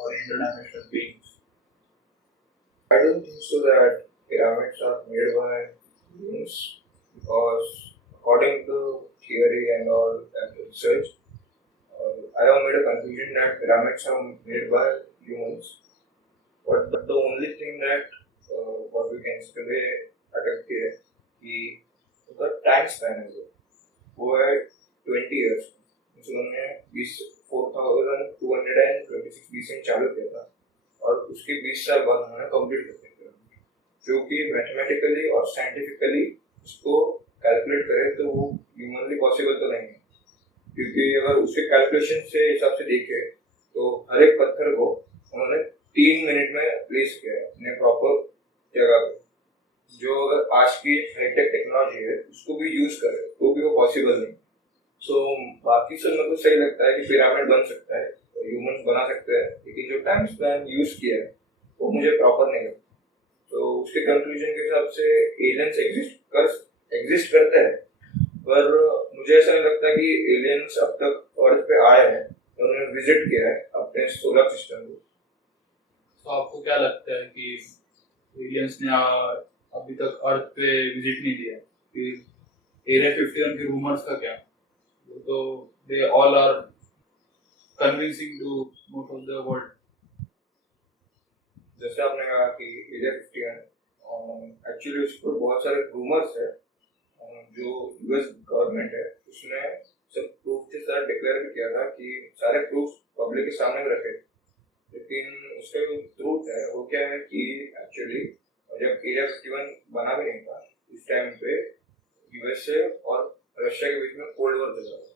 or interdimensional beings? I don't think so that pyramids are made by humans because according to theory and all and research, I have made a conclusion that pyramids are made by humans. But the only thing that what we can today अटकती है कि उसका time span है वो है 20 years. उन्होंने 4226 BC में चालू किया था और उसके 20 साल बाद उन्होंने कंप्लीट कर दिया, जो कि मैथमेटिकली और साइंटिफिकली उसको कैलकुलेट करें तो वो ह्यूमनली पॉसिबल तो नहीं है, क्योंकि अगर उसके कैलकुलेशन से हिसाब से देखे तो हर एक पत्थर को उन्होंने 3 मिनट में प्लेस किया है अपने प्रॉपर जगह पे, जो अगर आज की हाईटेक टेक्नोलॉजी है उसको भी यूज करे तो भी वो पॉसिबल नहीं। सो बाकी सब मेरे को सही लगता है कि पिरामिड बन सकता है, ह्यूमंस बना सकते हैं, लेकिन जो टाइम स्पैन यूज किया है वो मुझे प्रॉपर नहीं लगता। तो उसके कंक्लूजन के हिसाब से एलियंस एग्जिस्ट करते हैं, पर मुझे ऐसा नहीं लगता कि एलियंस अब तक अर्थ पे आए हैं, उन्होंने विजिट किया है अपने सोलर सिस्टम को। तो आपको क्या लगता है कि एलियंस ने अभी तक अर्थ पे विजिट नहीं दिया? फिर एरिया 51 के रूमर्स का क्या? तो they all are convincing to most of the world. जैसे आपने कहा कि एरिया 51 एक्चुअली उस पर बहुत सारे रूमर्स है, जो यूएस गवर्नमेंट है उसने सब प्रूफ के साथ डिक्लेयर भी किया था कि सारे प्रूफ पब्लिक के सामने रखे, लेकिन उसका जो ट्रूथ है वो क्या है कि एक्चुअली जब एरिया 51 बना भी नहीं था उस टाइम पे यूएसए और रशिया के बीच में कोल्ड वॉर चल रहा था।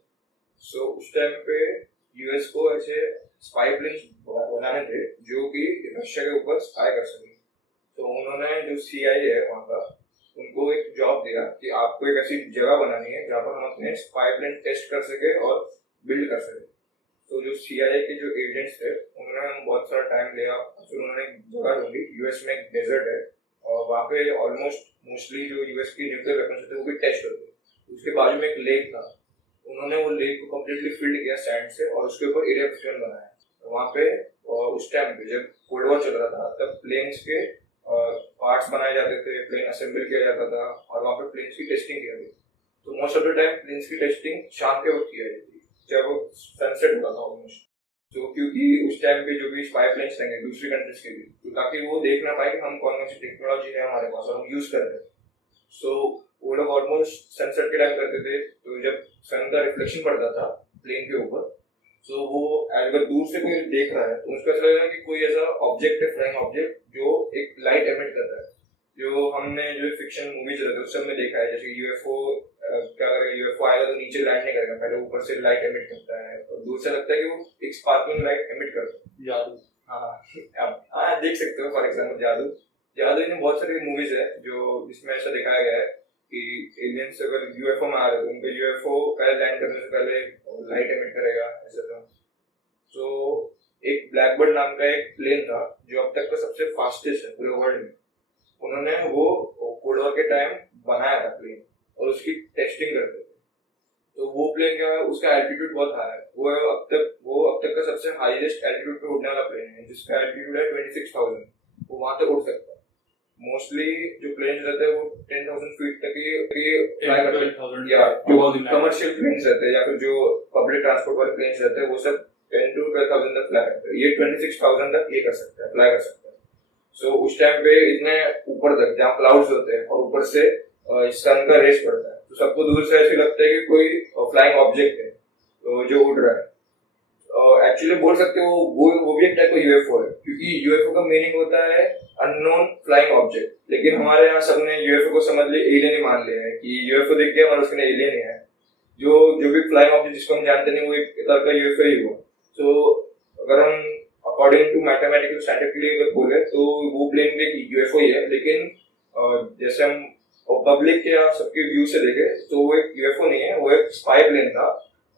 सो उस टाइम पे यूएस को ऐसे स्पाई प्लेन्स बनाने थे जो कि रशिया के ऊपर स्पाई कर सके। तो उन्होंने जो सीआईए है वहाँ का उनको एक जॉब दिया कि आपको एक ऐसी जगह बनानी है जहाँ पर हम अपने स्पाई प्लेन टेस्ट कर सके और बिल्ड कर सके। तो जो सीआईए के जो एजेंट्स थे उन्होंने बहुत सारा टाइम लिया, फिर उन्होंने एक जगह ढूंढी। यूएस में एक डेजर्ट है और वहाँ पे ऑलमोस्ट मोस्टली जो यूएस की न्यूक्लियर वेपन्स थे वो भी टेस्ट होते। उसके बाजू में एक लेक था, उन्होंने वो लेक को कम्प्लीटली फिल्ड किया सैंड से और उसके ऊपर एरिया 51 बनाया। वहाँ पे उस टाइम पे जब कोल्ड वॉर चल रहा था तब प्लेन्स के पार्ट्स बनाए जाते थे, प्लेन असेंबल किया जाता था और वहाँ पे प्लेन्स की टेस्टिंग की जाती थी। तो most of the time planes की टेस्टिंग शाम के वक्त की जाती थी जब सनसेट होता था ऑलमोस्ट। तो क्योंकि उस टाइम पे जो भी स्पाई प्लेन्स रहेंगे दूसरी कंट्रीज के भी, तो ताकि वो देख ना पाए कि हम कौन सी टेक्नोलॉजी है हमारे पास और हम यूज कर रहे हैं। सो वो लोग ऑलमोस्ट सनसेट के टाइम करते थे, तो जब सन का रिफ्लेक्शन पड़ता था प्लेन के ऊपर तो वो अगर दूर से कोई देख रहा है तो उसको ऐसा लगेगा कि कोई ऐसा ऑब्जेक्ट है, फ्लाइंग ऑब्जेक्ट जो एक लाइट एमिट कर रहा है, जो हमने जो फिक्शन मूवीज रहते हैं उस सब में देखा है। जैसे यूएफओ क्या करेगा, यूएफओ आएगा तो नीचे लैंड नहीं करेगा, पहले ऊपर से लाइट एमिट करता है और दूर से लगता है कि वो एक स्पार्कलिंग लाइट एमिट करता है। जादू, हाँ देख सकते हो फॉर एग्जाम्पल जादू में बहुत सारी मूवीज है जो जिसमें ऐसा दिखाया गया है कि एलियंस अगर यूएफओ में आ रहे हो तो उनका यूएफओ पहले लैंड करने से पहले लाइट एमिट करेगा ऐसा था। तो एक ब्लैकबर्ड नाम का एक प्लेन था जो अब तक का सबसे फास्टेस्ट है पूरे वर्ल्ड में। उन्होंने वो कोल्ड वॉर के टाइम बनाया था प्लेन और उसकी टेस्टिंग करते थे। तो वो प्लेन क्या है, उसका एल्टीट्यूड बहुत हाई है, वो अब तक का सबसे हाईएस्ट एल्टीट्यूड पे उड़ने वाला प्लेन है जिसका एल्टीट्यूड है 26,000। वो वहां तक उड़ सकता है। मोस्टली जो प्लेन्स रहते हैं वो 10,000 फीट तक ही फ्लाई करते हैं, या जो कमर्शियल प्लेन्स रहते हैं या फिर जो पब्लिक ट्रांसपोर्ट वाले प्लेन्स रहते हैं वो सब 10 to 12,000 तक फ्लाई करते हैं। ये 26,000 तक ये कर सकता है, फ्लाई कर सकता है। सो उस टाइम पे इतने ऊपर तक जहाँ क्लाउड्स होते हैं और ऊपर से सन का रेस पड़ता है तो सबको दूर से ऐसे लगता है कि कोई फ्लाइंग ऑब्जेक्ट है तो जो उड़ रहा है। एक्चुअली बोल सकते हो वो भी एक टाइप का यूएफओ है, क्योंकि यूएफओ का मीनिंग होता है अननोन फ्लाइंग ऑब्जेक्ट। लेकिन हमारे यहाँ सबने यूएफओ को समझ लिया एलियन ही मान लिया है कि यूएफओ देख के हमारा उसके लिए एलियन ही है। जो भी फ्लाइंग ऑब्जेक्ट जिसको हम जानते नहीं वो एक तरह का यूएफओ ही हुआ। तो अगर हम अकॉर्डिंग टू मैथमेटिकल साइंटिफिकली अगर बोले तो वो प्लेन भी यूएफओ ही है, लेकिन जैसे हम पब्लिक या सबके व्यू से देखे तो वो एक यूएफओ नहीं है, वो एक स्पाई प्लेन था।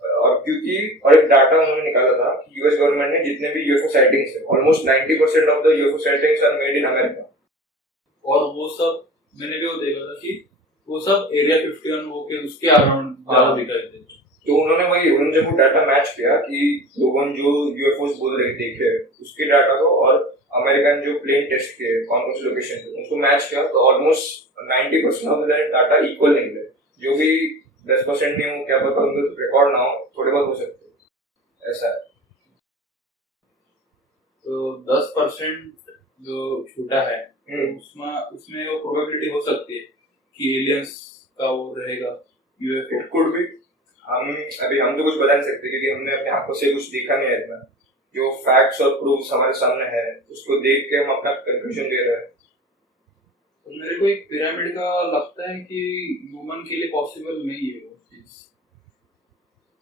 और क्योंकि और एक डाटा उन्होंने निकाला था कि यूएस गवर्नमेंट ने जितने भी यूएफओ साइटिंग्स है almost 90% of the UFO sightings are made in America. और वो सब मैंने भी वो देखा था कि वो सब एरिया 51 वो के उसके अराउंड ज्यादा दिखाई थे। तो उन्होंने जब वो डाटा मैच किया कि लोगों ने जो यूएफओस बोल रहे देखे उसके डाटा को और अमेरिकन जो प्लेन टेस्ट किए कौन कौन सी लोकेशन पे उसको मैच किया तो almost 90% of the data equal निकले। जो भी 10% नहीं हो क्या पता उनको रिकॉर्ड ना हो थोड़े बहुत हो सकते हैं ऐसा है। तो 10% जो छूटा है उसमें उसमें वो प्रोबेबिलिटी हो सकती है कि एलियंस का वो रहेगा यूएफओ। It could B. हम तो कुछ बता नहीं सकते क्योंकि हमने अपने आंखों से कुछ देखा नहीं है इतना। जो फैक्ट्स और प्रूफ्स हमारे सामने है उसको देख के हम अपना कंक्लूजन दे रहे हैं। तो मेरे को एक पिरामिड का लगता है कि ह्यूमन के लिए पॉसिबल नहीं है वो चीज।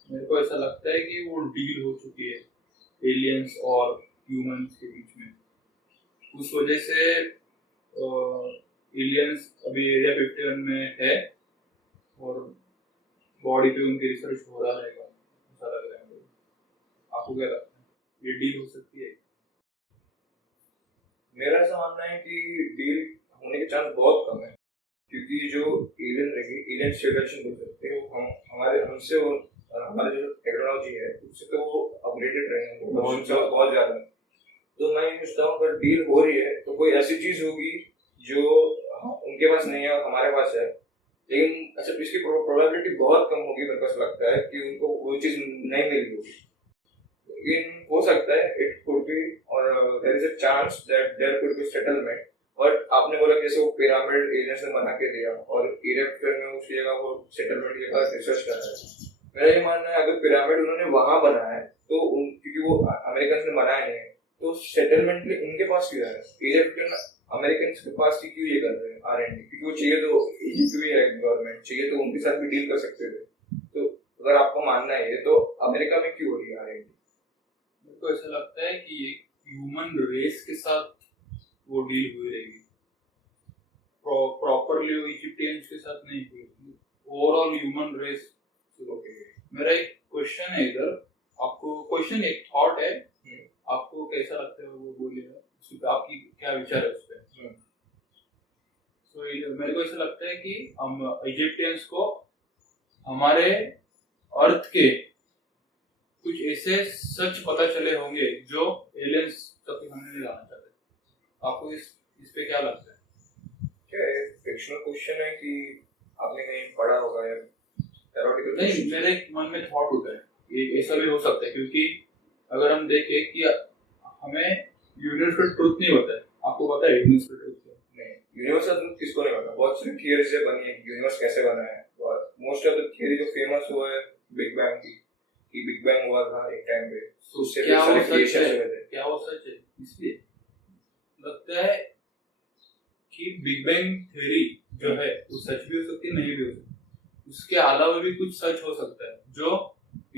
मेरे को ऐसा लगता है कि वो डील हो चुकी है एलियंस और ह्यूमंस के बीच में। उस वजह से एलियंस अभी एरिया 51 में है और बॉडी पे उनकी रिसर्च हो रहा रहेगा ऐसा लग रहा है मुझे। आपको क्या लगता है ये डील हो सकती है? मेरा ऐसा मानना है कि डील होने के चांस बहुत कम है क्योंकि जो एलियन सिविलाइजेशन बोल सकते हैं वो हमसे और हमारी जो टेक्नोलॉजी है उससे तो वो अपग्रेडेड रहे हैं बहुत ज्यादा। तो मैं ये सोचता हूँ अगर डील हो रही है तो कोई ऐसी चीज होगी जो उनके पास नहीं है और हमारे पास है। लेकिन अच्छा इसकी प्रोबेबिलिटी बहुत कम होगी मेरे को ऐसा लगता है कि उनको वो चीज नहीं मिली होगी। लेकिन हो सकता है इट कुड बी और there is a chance that there could be settlement. और आपने बोला जैसे वो पिरामिड एलियंस ने बना के दिया और इजिप्ट में उसकी जगह वो सेटलमेंट की जगह रिसर्च कर रहा है। मेरा ये मानना है अगर पिरामिड उन्होंने वहां बनाया है तो क्योंकि वो अमेरिकन ने बनाया नहीं है तो सेटलमेंट लिए उनके पास क्यों है इजिप्ट अमेरिकन के पास ही क्यों ये कर रहे हैं आरएनडी क्योंकि वो चाहिए तो इजिप्ट भी है गवर्नमेंट चाहिए तो उनके साथ भी डील कर सकते थे। तो अगर आपको मानना है ये तो अमेरिका में क्यों हो रही है आरएनडी? मेरे को ऐसा लगता है कि ह्यूमन रेस के साथ वो डील हुई रहेगी प्रॉपरली इजिप्टियंस के साथ नहीं हुई ओवरऑल ह्यूमन रेस। मेरा एक क्वेश्चन है इधर आपको क्वेश्चन एक थॉट है आपको कैसा लगता है वो बोलिएगा आपकी क्या विचार है उस पर। तो मेरे को ऐसा लगता है कि हम इजिप्टियंस को हमारे अर्थ के कुछ ऐसे सच पता चले होंगे जो एलियंस तक हमें नहीं लाना चाहते। आपको इस पे क्या लगता है? क्या फिक्शनल क्वेश्चन है कि आपने कहीं पढ़ा होगा या थ्योरेटिकल? नहीं मेरे मन में थॉट होता है ये ऐसा भी हो सकता है क्योंकि अगर हम देखें कि हमें यूनिवर्सल ट्रुथ नहीं होता है। आपको पता है यूनिवर्सल ट्रुथ क्या? नहीं यूनिवर्सल ट्रुथ किसको नहीं पता। बहुत सारी थियरीज बनी है यूनिवर्स कैसे बना है और मोस्ट ऑफ द थियरी जो फेमस हुआ है बिग बैंग की कि बिग बैंग हुआ था एक टाइम पे तो उससे क्या सारे वो सच क्रिएशंस है? हुए थे। क्या वो सच है? इसलिए लगता है कि बिग बैंग थ्योरी जो है वो सच भी हो सकती है नहीं भी हो सकती। उसके अलावा भी कुछ सच हो सकता है जो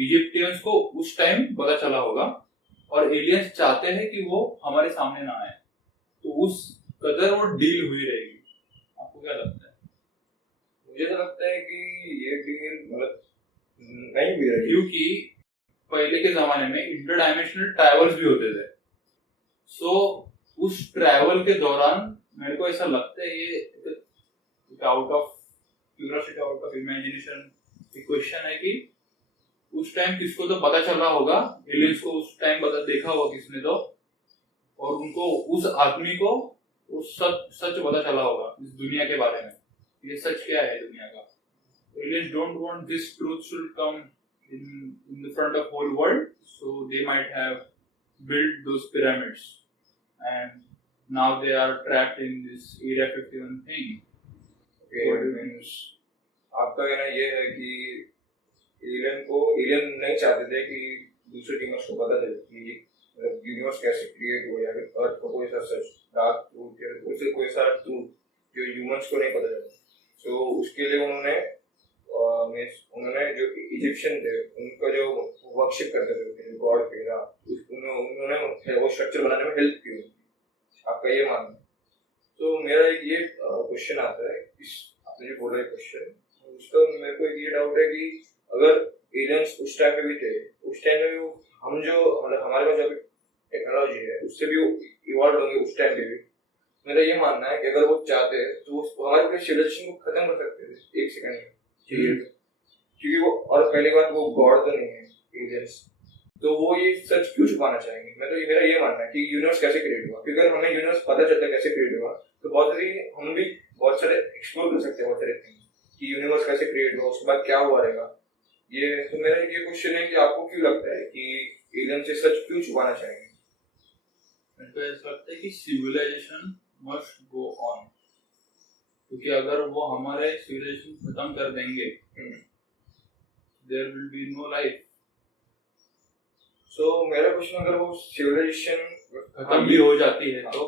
इजिप्टियंस को उस टाइम पता चला होगा और एलियंस चाहते हैं कि वो हमारे सामने ना आए तो उस कदर वो डील हुई रहेगी। आपको क्या लगता है? मुझे तो लगता है कि ये डील मतलब नहीं हुई रहेगी क्योंकि पहले के जमाने में इंटरडायमेंशनल ट्रैवल्स भी होते थे। सो उस ट्रैवल के दौरान मेरे को ऐसा लगता है ये out of curiosity out of imagination question है कि उस टाइम किसको तो पता चल रहा होगा एलियंस को उस टाइम पता देखा होगा किसने तो और उनको उस आदमी को उस सच पता चला होगा इस दुनिया के बारे में ये सच क्या है दुनिया का। Aliens don't want this truth should come in the front of whole world, so they might have built those pyramids, and now they are trapped in this Area 51 thing. Means आपका कहना ये है कि एलियन नहीं चाहते थे कि दूसरे टीमर्स को पता चले कि मतलब यूनिवर्स कैसे क्रिएट हुआ या फिर अर्थ को कोई ऐसा सच डार्क ट्रूथ या फिर कोई ऐसा ट्रूथ जो ह्यूमंस को नहीं पता चला। तो उसके लिए उन्होंने जो इजिप्शियन थे उनका जो वर्शिप करते थे गॉड के ना उन्होंने वो स्ट्रक्चर बनाने में हेल्प की। आपका ये मानना है? तो मेरा एक ये क्वेश्चन आता है इस आपने जो बोला क्वेश्चन उसका मेरे को एक ये डाउट है कि अगर एलियंस उस टाइम पे भी थे उस टाइम में भी हम जो मतलब हमारे पास जो टेक्नोलॉजी है उससे भी इवॉल्व होंगे उस टाइम पे भी। मेरा ये मानना है कि अगर वो चाहते तो हमारे पूरे सिविलाइजेशन को खत्म कर सकते थे एक सेकंड में चाहिए। क्योंकि वो, और पहली बात वो गॉड तो नहीं है एलियंस, तो वो ये सच क्यों छुपाना चाहेंगे? मैं तो मेरा ये मानना है कि यूनिवर्स कैसे क्रिएट हुआ, क्योंकि अगर हमें यूनिवर्स पता चलता है कैसे क्रिएट हुआ तो हम भी बहुत सारे एक्सप्लोर कर सकते हैं बहुत सारे थिंग्स कि यूनिवर्स कैसे क्रिएट हुआ, उसके बाद क्या हुआ रहेगा। ये तो मेरा ये क्वेश्चन है कि आपको क्यों लगता है कि एलियन से सच क्यों छुपाना चाहेंगे? मेरे को ऐसा लगता है कि सिविलाइजेशन मस्ट गो ऑन, क्योंकि अगर वो हमारे सिविलाइजेशन खत्म कर देंगे there will be no life. So मेरा क्वेश्चन, अगर वो सिविलाइजेशन खत्म भी हो जाती है तो,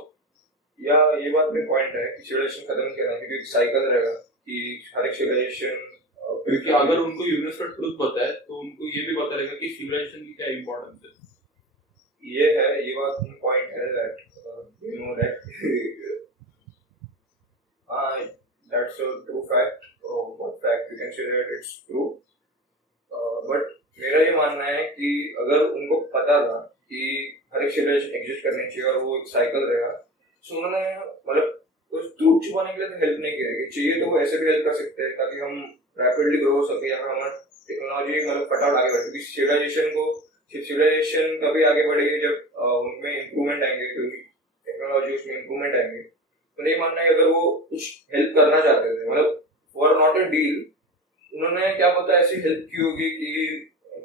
या ये बात में पॉइंट है कि सिविलाइजेशन खत्म करना है, क्योंकि साइकिल रहेगा कि हर एक सिविलाइजेशन, क्योंकि अगर उनको यूनिवर्स का ट्रुथ पता है तो उनको ये भी पता रहेगा कि सिविलाइजेशन की क्या इंपॉर्टेंस है। ये है, ये बात में पॉइंट है that you know that that's a true fact, what fact you can say that it's true, but मेरा ये मानना है कि अगर उनको पता था कि हर एक सिविलाइजेशन एग्जिस्ट करनी चाहिए और वो एक साइकिल रहेगा, तो उन्होंने मतलब कुछ ट्रूथ छुपाने के लिए तो हेल्प नहीं करेगी, चाहिए तो वो ऐसे भी हेल्प कर सकते हैं ताकि हम रैपिडली ग्रो हो सके या फिर हमारा टेक्नोलॉजी मतलब फटाफट आगे बढ़े, क्योंकि सिविलाइजेशन कभी आगे बढ़ेगी जब उनमें इम्प्रूवमेंट आएंगे, क्योंकि टेक्नोलॉजी उसमें इम्प्रूवमेंट आएंगे। तो नहीं मानना है, अगर वो कुछ हेल्प करना चाहते थे मतलब फॉर नॉट अ डील, उन्होंने क्या पता ऐसी हेल्प की होगी कि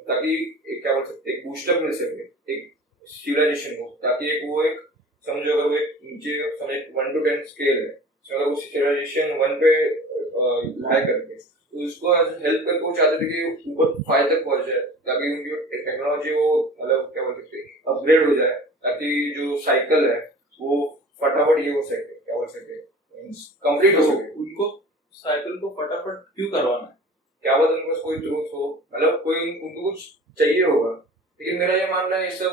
ताकि एक क्या बोल सकते एक बूस्टअप मिल सके एक सिविलाइजेशन को, ताकि एक वो एक समझो अगर वो एक नीचे समझ 1 to 10 स्केल है, तो अगर वो सिविलाइजेशन 1 पे लाई करके तो उसको हेल्प करके वो चाहते थे कि ऊपर 5 तक पहुंच जाए, ताकि उनकी टेक्नोलॉजी वो मतलब क्या बोल सकते अपग्रेड हो जाए, ताकि जो साइकिल है वो फटाफट ये हो सके, क्या बोल सकते कंप्लीट हो सके। उनको साइकिल को फटाफट क्यों करवाना है? क्या पता उनके पास कोई ट्रूथ हो, मतलब कोई उनको कुछ चाहिए होगा, लेकिन मेरा ये मानना है ये सब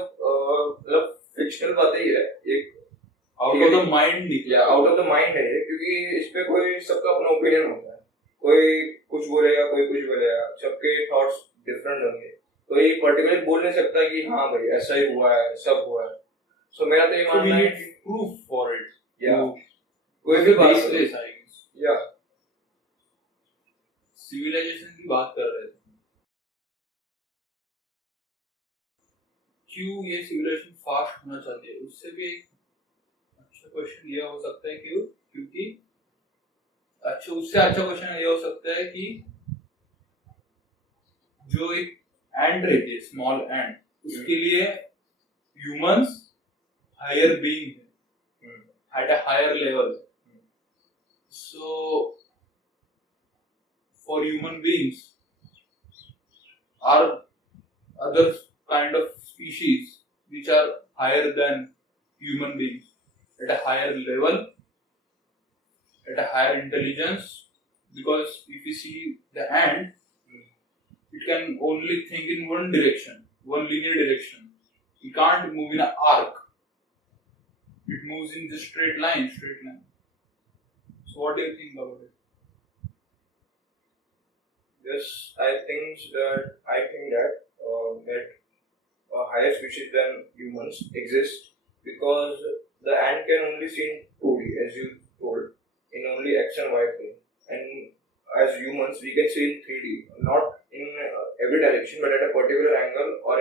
मतलब फिक्शनल बातें ही है, एक आउट ऑफ द माइंड निकला, आउट ऑफ द माइंड है, क्योंकि इस पे कोई सबका अपना ओपिनियन होता है, कोई कुछ बोलेगा कोई कुछ बोलेगा, सबके थॉट्स डिफरेंट होंगे, कोई पर्टिकुलर बोल नहीं सकता कि हाँ भाई ऐसा ही हुआ है सब हुआ है। सो मेरा तो ये मानना है कि प्रूफ फॉर इट, या कोई भी बात या सिविलाइजेशन की बात कर रहे थे, क्यों ये सिविलाइजेशन फास्ट होना चाहती है, उससे भी एक अच्छा क्वेश्चन ये हो सकता है क्यों, क्योंकि अच्छा उससे अच्छा क्वेश्चन ये हो सकता है कि जो एक एंड रहती है स्मॉल एंड, उसके लिए ह्यूमंस हायर बीइंग है at a higher level, so for human beings are other kind of species which are higher than human beings at a higher level, at a higher intelligence, because if you see the ant, it can only think in one direction, one linear direction. It can't move in an arc, it moves in just straight line. So what do you think about it? Yes, I think that a higher species than humans exist, because the ant can only see in 2D, as you told, in only X and Y plane, and as humans we can see in 3D, not in every direction, but at a particular angle, or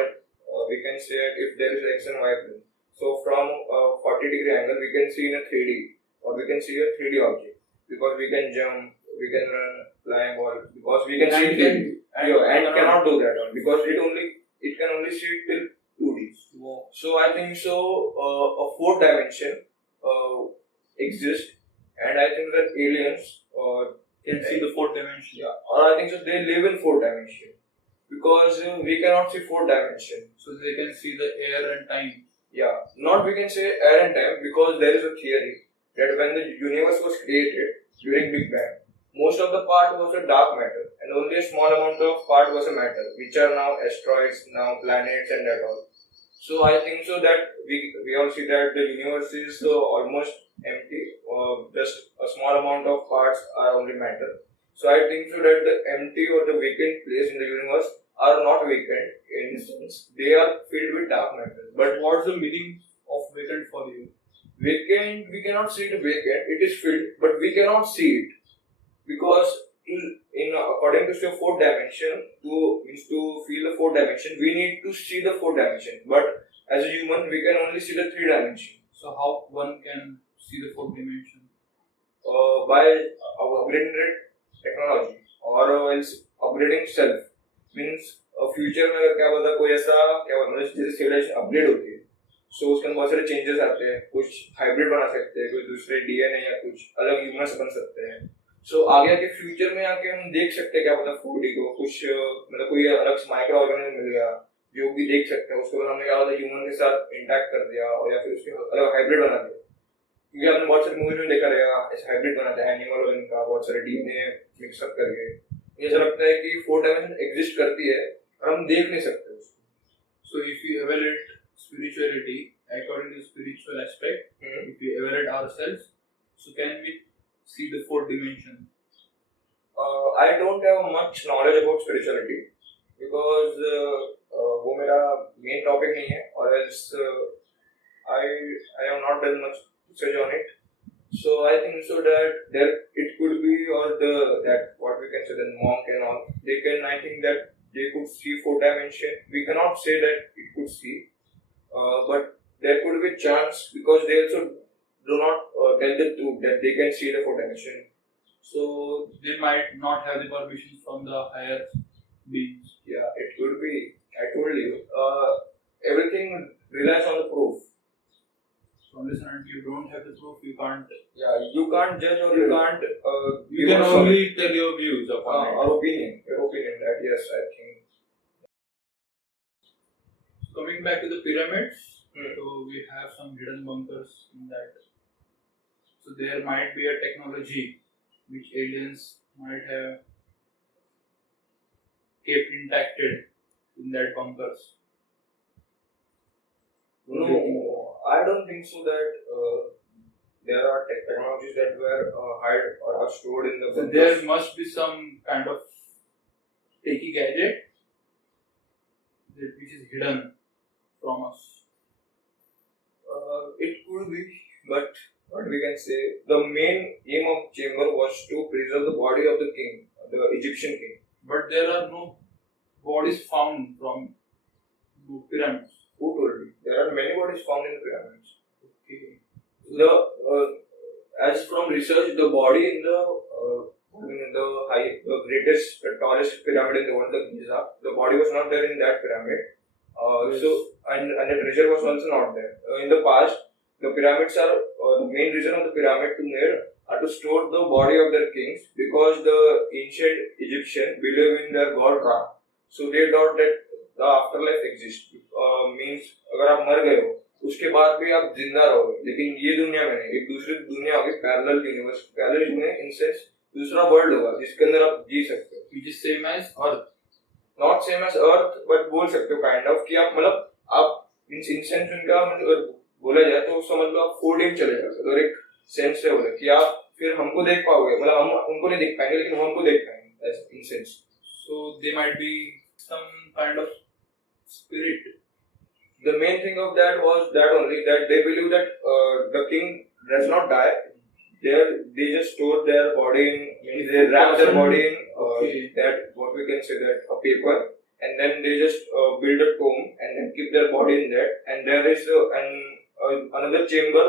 we can say if there is X and Y plane. So from a 40-degree angle we can see in a 3D, or we can see a 3D object, because we can jump, we can run, flying ball, because we can see it, and cannot do that one, because it can only see till 2D. Wow. So I think so a fourth dimension exists, and I think that aliens Can see the fourth dimension. yeah, or I think so they live in fourth dimension, because we cannot see fourth dimension. So they can see the air and time. Yeah, not we can say air and time, because there is a theory that when the universe was created during Big Bang, most of the part was a dark matter, and only a small amount of part was a matter, which are now asteroids, now planets, and that all. So I think so that we all see that the universe is almost empty, just a small amount of parts are only matter. So I think so that the empty or the vacant place in the universe are not vacant in a sense, they are filled with dark matter. But what's the meaning of vacant for you? Vacant, we cannot see it vacant, it is filled, but we cannot see it, because in according to the fourth dimension, to feel the fourth dimension, we need to see the fourth dimension. But as a human, we can only see the three dimension. So how one can see the fourth dimension? By upgrading technology or else upgrading self. Means future में अगर क्या बोलता कोई ऐसा क्या बोलता मतलब जैसे सिविलाइजेशन अपग्रेड होती है, सो उसके अंदर बहुत सारे चेंजेस आते हैं, कुछ हाइब्रिड बना सकते हैं, कोई दूसरे डीएनए या कुछ अलग ह्यूमन्स बन सकते हैं. सो आगे आके फ्यूचर में आके हम देख सकते हैं क्या बोलता 4D को कुछ मतलब कोई अलग माइक्रो ऑर्गेनिज्म मिल गया जो भी देख सकते हैं, उसके बाद हमने क्या बोलता ह्यूमन के साथ इंटैक्ट कर दिया और या फिर उसके अलग हाइब्रिड बना दिया. क्योंकि आपने बहुत सारे मूवीज में देखा रहेगा ऐसे हाइब्रिड बनाते हैं एनिमल और इनका बहुत सारे डीएनए मिक्सअप करके. मुझे ऐसा लगता है कि फोर्थ डायमेंशन एग्जिस्ट करती है और हम देख नहीं सकते उसको. So if we evaluate spirituality according to spiritual aspect, if we evaluate ourselves, so can we see the fourth dimension? I don't have much knowledge about spirituality because वो मेरा main topic नहीं है और else I have not done much research on it. So I think so that there it could be or that what we can say the monk and all they can I think that they could see fourth dimension. We cannot say that it could see, but there could be chance because they also do not tell the truth that they can see the fourth dimension. So They might not have the permission from the higher beings. yeah, it could be. I told you, everything relies on the proof. So unless and until you don't have the proof, you can't. Yeah, you can't judge or you can't. You can only tell your views upon it. Our opinion. Your opinion. That yes, I think. So coming back to the pyramids, so we have some hidden bunkers in that. So there might be a technology which aliens might have kept intacted in that bunkers. No, I don't think so that there are technologies that were hide or are stored in the So bunkers. there must be some kind of techie gadget which is hidden from us. It could be, but what we can say, the main aim of chamber was to preserve the body of the king, the Egyptian king. But there are no bodies found from the pyramids. Who told you? There are many bodies found in the pyramids. Okay. The as from research, the body in the greatest, tallest pyramid in the world, the Giza, the body was not there in that pyramid. Yes. So and the treasure was also not there. In the past, the pyramids are the main reason of the pyramid to made are to store the body of their kings because the ancient Egyptian believe in their god Ra. So they thought that the afterlife exists. Means अगर आप मर गए हो उसके बाद भी आप जिंदा रहोगे, लेकिन ये दुनिया में नहीं, एक दूसरी दुनिया होगी, parallel universe. Parallel universe in sense दूसरा वर्ल्ड होगा जिसके अंदर आप जी सकते हो. Which is same as Earth. Not same as Earth but बोल सकते हो काइंड ऑफ कि आप मतलब आप इन सेंस उनका मतलब बोला जाए तो समझ लो आप 4D में चले जाओगे. अगर एक सेंस से बोले कि आप फिर हमको देख पाओगे, मतलब हम उनको नहीं देख पाएंगे लेकिन हम हमको देख पाएंगे in sense. So they might be some kind of spirit. The main thing of that was that only that they believe that the king does not die. They just store their body in, they wrap their body in that what we can say that a paper, and then they just build a tomb and then keep their body in that. And there is another chamber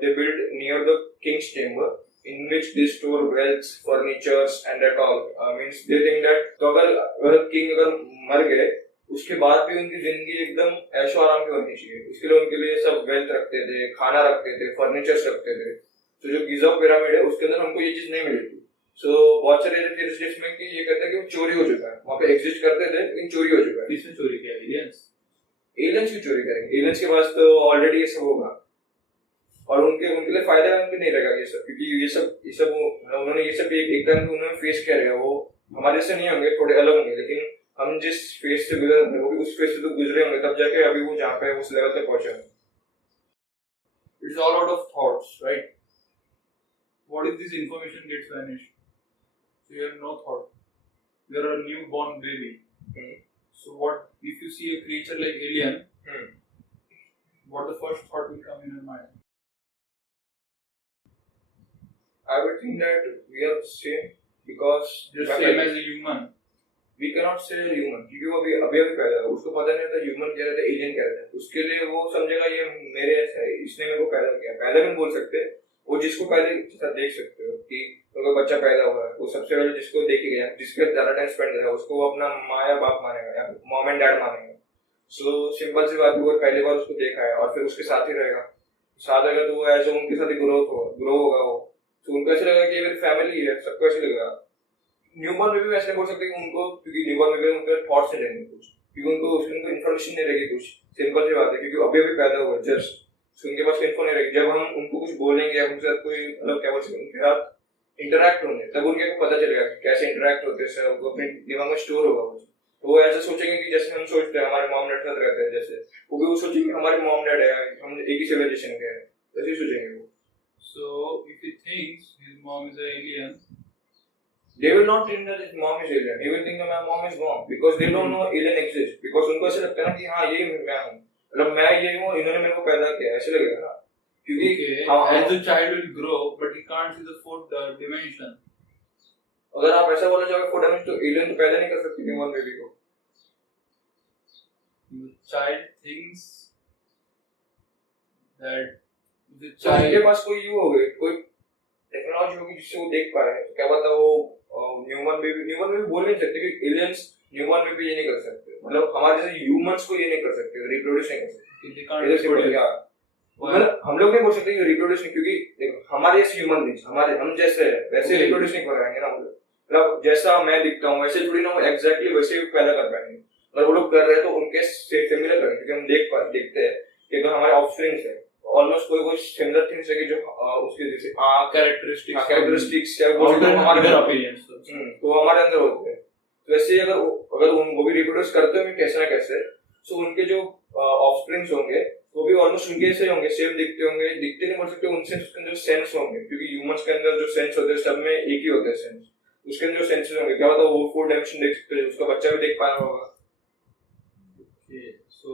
they build near the king's chamber in which they store wealth, furnitures, and that all. Means they think that तो अगर king अगर मर गए उसके बाद भी उनकी जिंदगी एकदम ऐशो आराम की होनी चाहिए, इसके लिए उनके लिए सब वेल्थ रखते थे, खाना रखते थे, फर्नीचर्स रखते थे. तो जो गिजा पिरामिड है उसके अंदर हमको ये चीज नहीं मिली थी. सो बहुत सारे थियरीज में कि ये कहते हैं कि वो चोरी हो चुका है, वहाँ पे एग्जिस्ट करते थे लेकिन चोरी हो चुका है. किसने चोरी किया? एलियंस. एलियंस क्यों चोरी करेंगे? एलियंस के पास तो ऑलरेडी ये सब होगा और उनके लिए फायदा भी नहीं रहेगा ये सब, क्योंकि ये सब उन्होंने ये सब एक टाइम उन्होंने फेस किया रहेगा. वो हमारे से नहीं होंगे, थोड़े अलग होंगे, लेकिन हम जिस फेस से गुजर रहे हैं वो भी उस फेस से तो गुजरे होंगे, तब जाके अभी वो जहाँ पे उस लेवल तक पहुंचे होंगे. It's all out of thoughts, right? What if this information gets vanished? So you have no thought. You are a newborn baby. So what if you see a creature like alien? What the first thought will come in your mind? I would think that we are the same. Because just same as a human. We can not say human, क्योंकि वो अभी अभी अभी पैदा हुआ, उसको पता नहीं होता ह्यूमन क्या रहता है, एलियन क्या रहता है। उसके लिए वो समझेगा ये मेरे ऐसा है, इसने मेरे को पैदा किया। पैदा भी नहीं बोल सकते, वो जिसको पहले जैसा देख सकते हो कि अगर बच्चा पैदा हुआ है, वो सबसे पहले जिसको देखेगा, जिसके ज्यादा टाइम स्पेंड करेगा, उसको वो अपना माँ या बाप मानेगा या मॉम एंड डैड मानेगा। सो सिंपल सी बात है, वो पहली बार उसको देखा है और फिर उसके साथ ही रहेगा, साथ रहेगा, तो वो ऐसे उनके साथ ही ग्रो होगा वो। तो उनको ऐसा लगेगा कि ये मेरी फैमिली है, सबको ऐसे लगेगा। न्यूबॉर्न में भी ऐसे बोल सकते हैं कि उनको, क्योंकि न्यूबॉर्न में भी उनके थॉट्स नहीं रहेंगे कुछ, क्योंकि उनको उसकी इन्फॉर्मेशन नहीं रहेगी कुछ। सिंपल सी बात है, क्योंकि अभी अभी पैदा हुआ जस्ट, तो उनके पास इन्फो नहीं रहेगी। जब हम उनको कुछ बोलेंगे या उनके साथ कोई मतलब क्या बोल सकते हैं, उनके साथ इंटरैक्ट होंगे, तब उनके को पता चलेगा कि कैसे इंटरैक्ट होते हैं, वो अपने दिमाग में स्टोर होगा वो। तो वो ऐसा सोचेंगे कि जैसे हम सोचते हैं हमारे मॉम डैड साथ रहते हैं, जैसे वो भी वो सोचेंगे हमारे मॉम डैड है, हम एक ही सिविलाइजेशन के हैं, वैसे ही सोचेंगे वो। So if he thinks his mom is an alien, They will not think that his mom is alien. They will think that my mom is wrong because they don't know alien exists. Because उनको ऐसा लगता है ना कि हाँ ये मैं हूँ, मतलब मैं ये हूँ, इन्होंने मेरे को पैदा किया, ऐसे लगेगा ना। क्योंकि as the child will grow, but he can't see the fourth dimension. अगर आप ऐसा बोलना चाहोगे फोर डायमेंशन, तो एलियन तो पैदा नहीं कर सकती ह्यूमन बेबी को। The child thinks that the चाहे child के पास कोई यू होगी, कोई टेक्नोलॉजी होगी जिससे वो देख पाए, तो क्या पता वो ह्यूमन बेबी बोल नहीं सकते कि एलियंस ह्यूमन बेबी ये नहीं कर सकते, मतलब हमारे जैसे ह्यूमंस को ये नहीं कर सकते, रिप्रोड्यूस नहीं कर सकते। they can't reproduce. मतलब हम लोग नहीं बोल सकते कि रिप्रोड्यूस नहीं, क्योंकि देखो हमारे जैसे ह्यूमन बींग्स, हमारे हम जैसे वैसे रिप्रोड्यूस नहीं कर पाएंगे ना। मतलब जैसा मैं दिखता हूँ वैसे थोड़ी ना वो एग्जैक्टली वैसे ही पैदा कर पाएंगे। अगर वो लोग कर रहे हैं तो उनके सिमिलर करेंगे, क्योंकि हम देखते हैं कि अगर हमारे ऑफस्प्रिंग्स है ऑलमोस्ट कोई सिमिलर थिंग्स है कि जो उसके जैसे कैरेक्टरिस्टिक्स है वो हमारे अपीयरेंस तो हमारे अंदर होते हैं। तो वैसे अगर वो भी रिप्रोड्यूस करते होंगे कैसे ना कैसे, तो उनके जो ऑफस्प्रिंग्स होंगे वो भी ऑलमोस्ट उनके जैसे होंगे, सेम दिखते होंगे, दिखते नहीं बोल सकते, उनसे उसके अंदर सेंस होंगे, क्योंकि ह्यूमंस के अंदर जो सेंस होते हैं सब में एक ही होते हैं सेंस, उसके अंदर जो सेंसेस होंगे, क्या पता वो फोर डायमेंशन देख सकते हैं, उसका बच्चा भी देख पा रहा होगा। Okay, so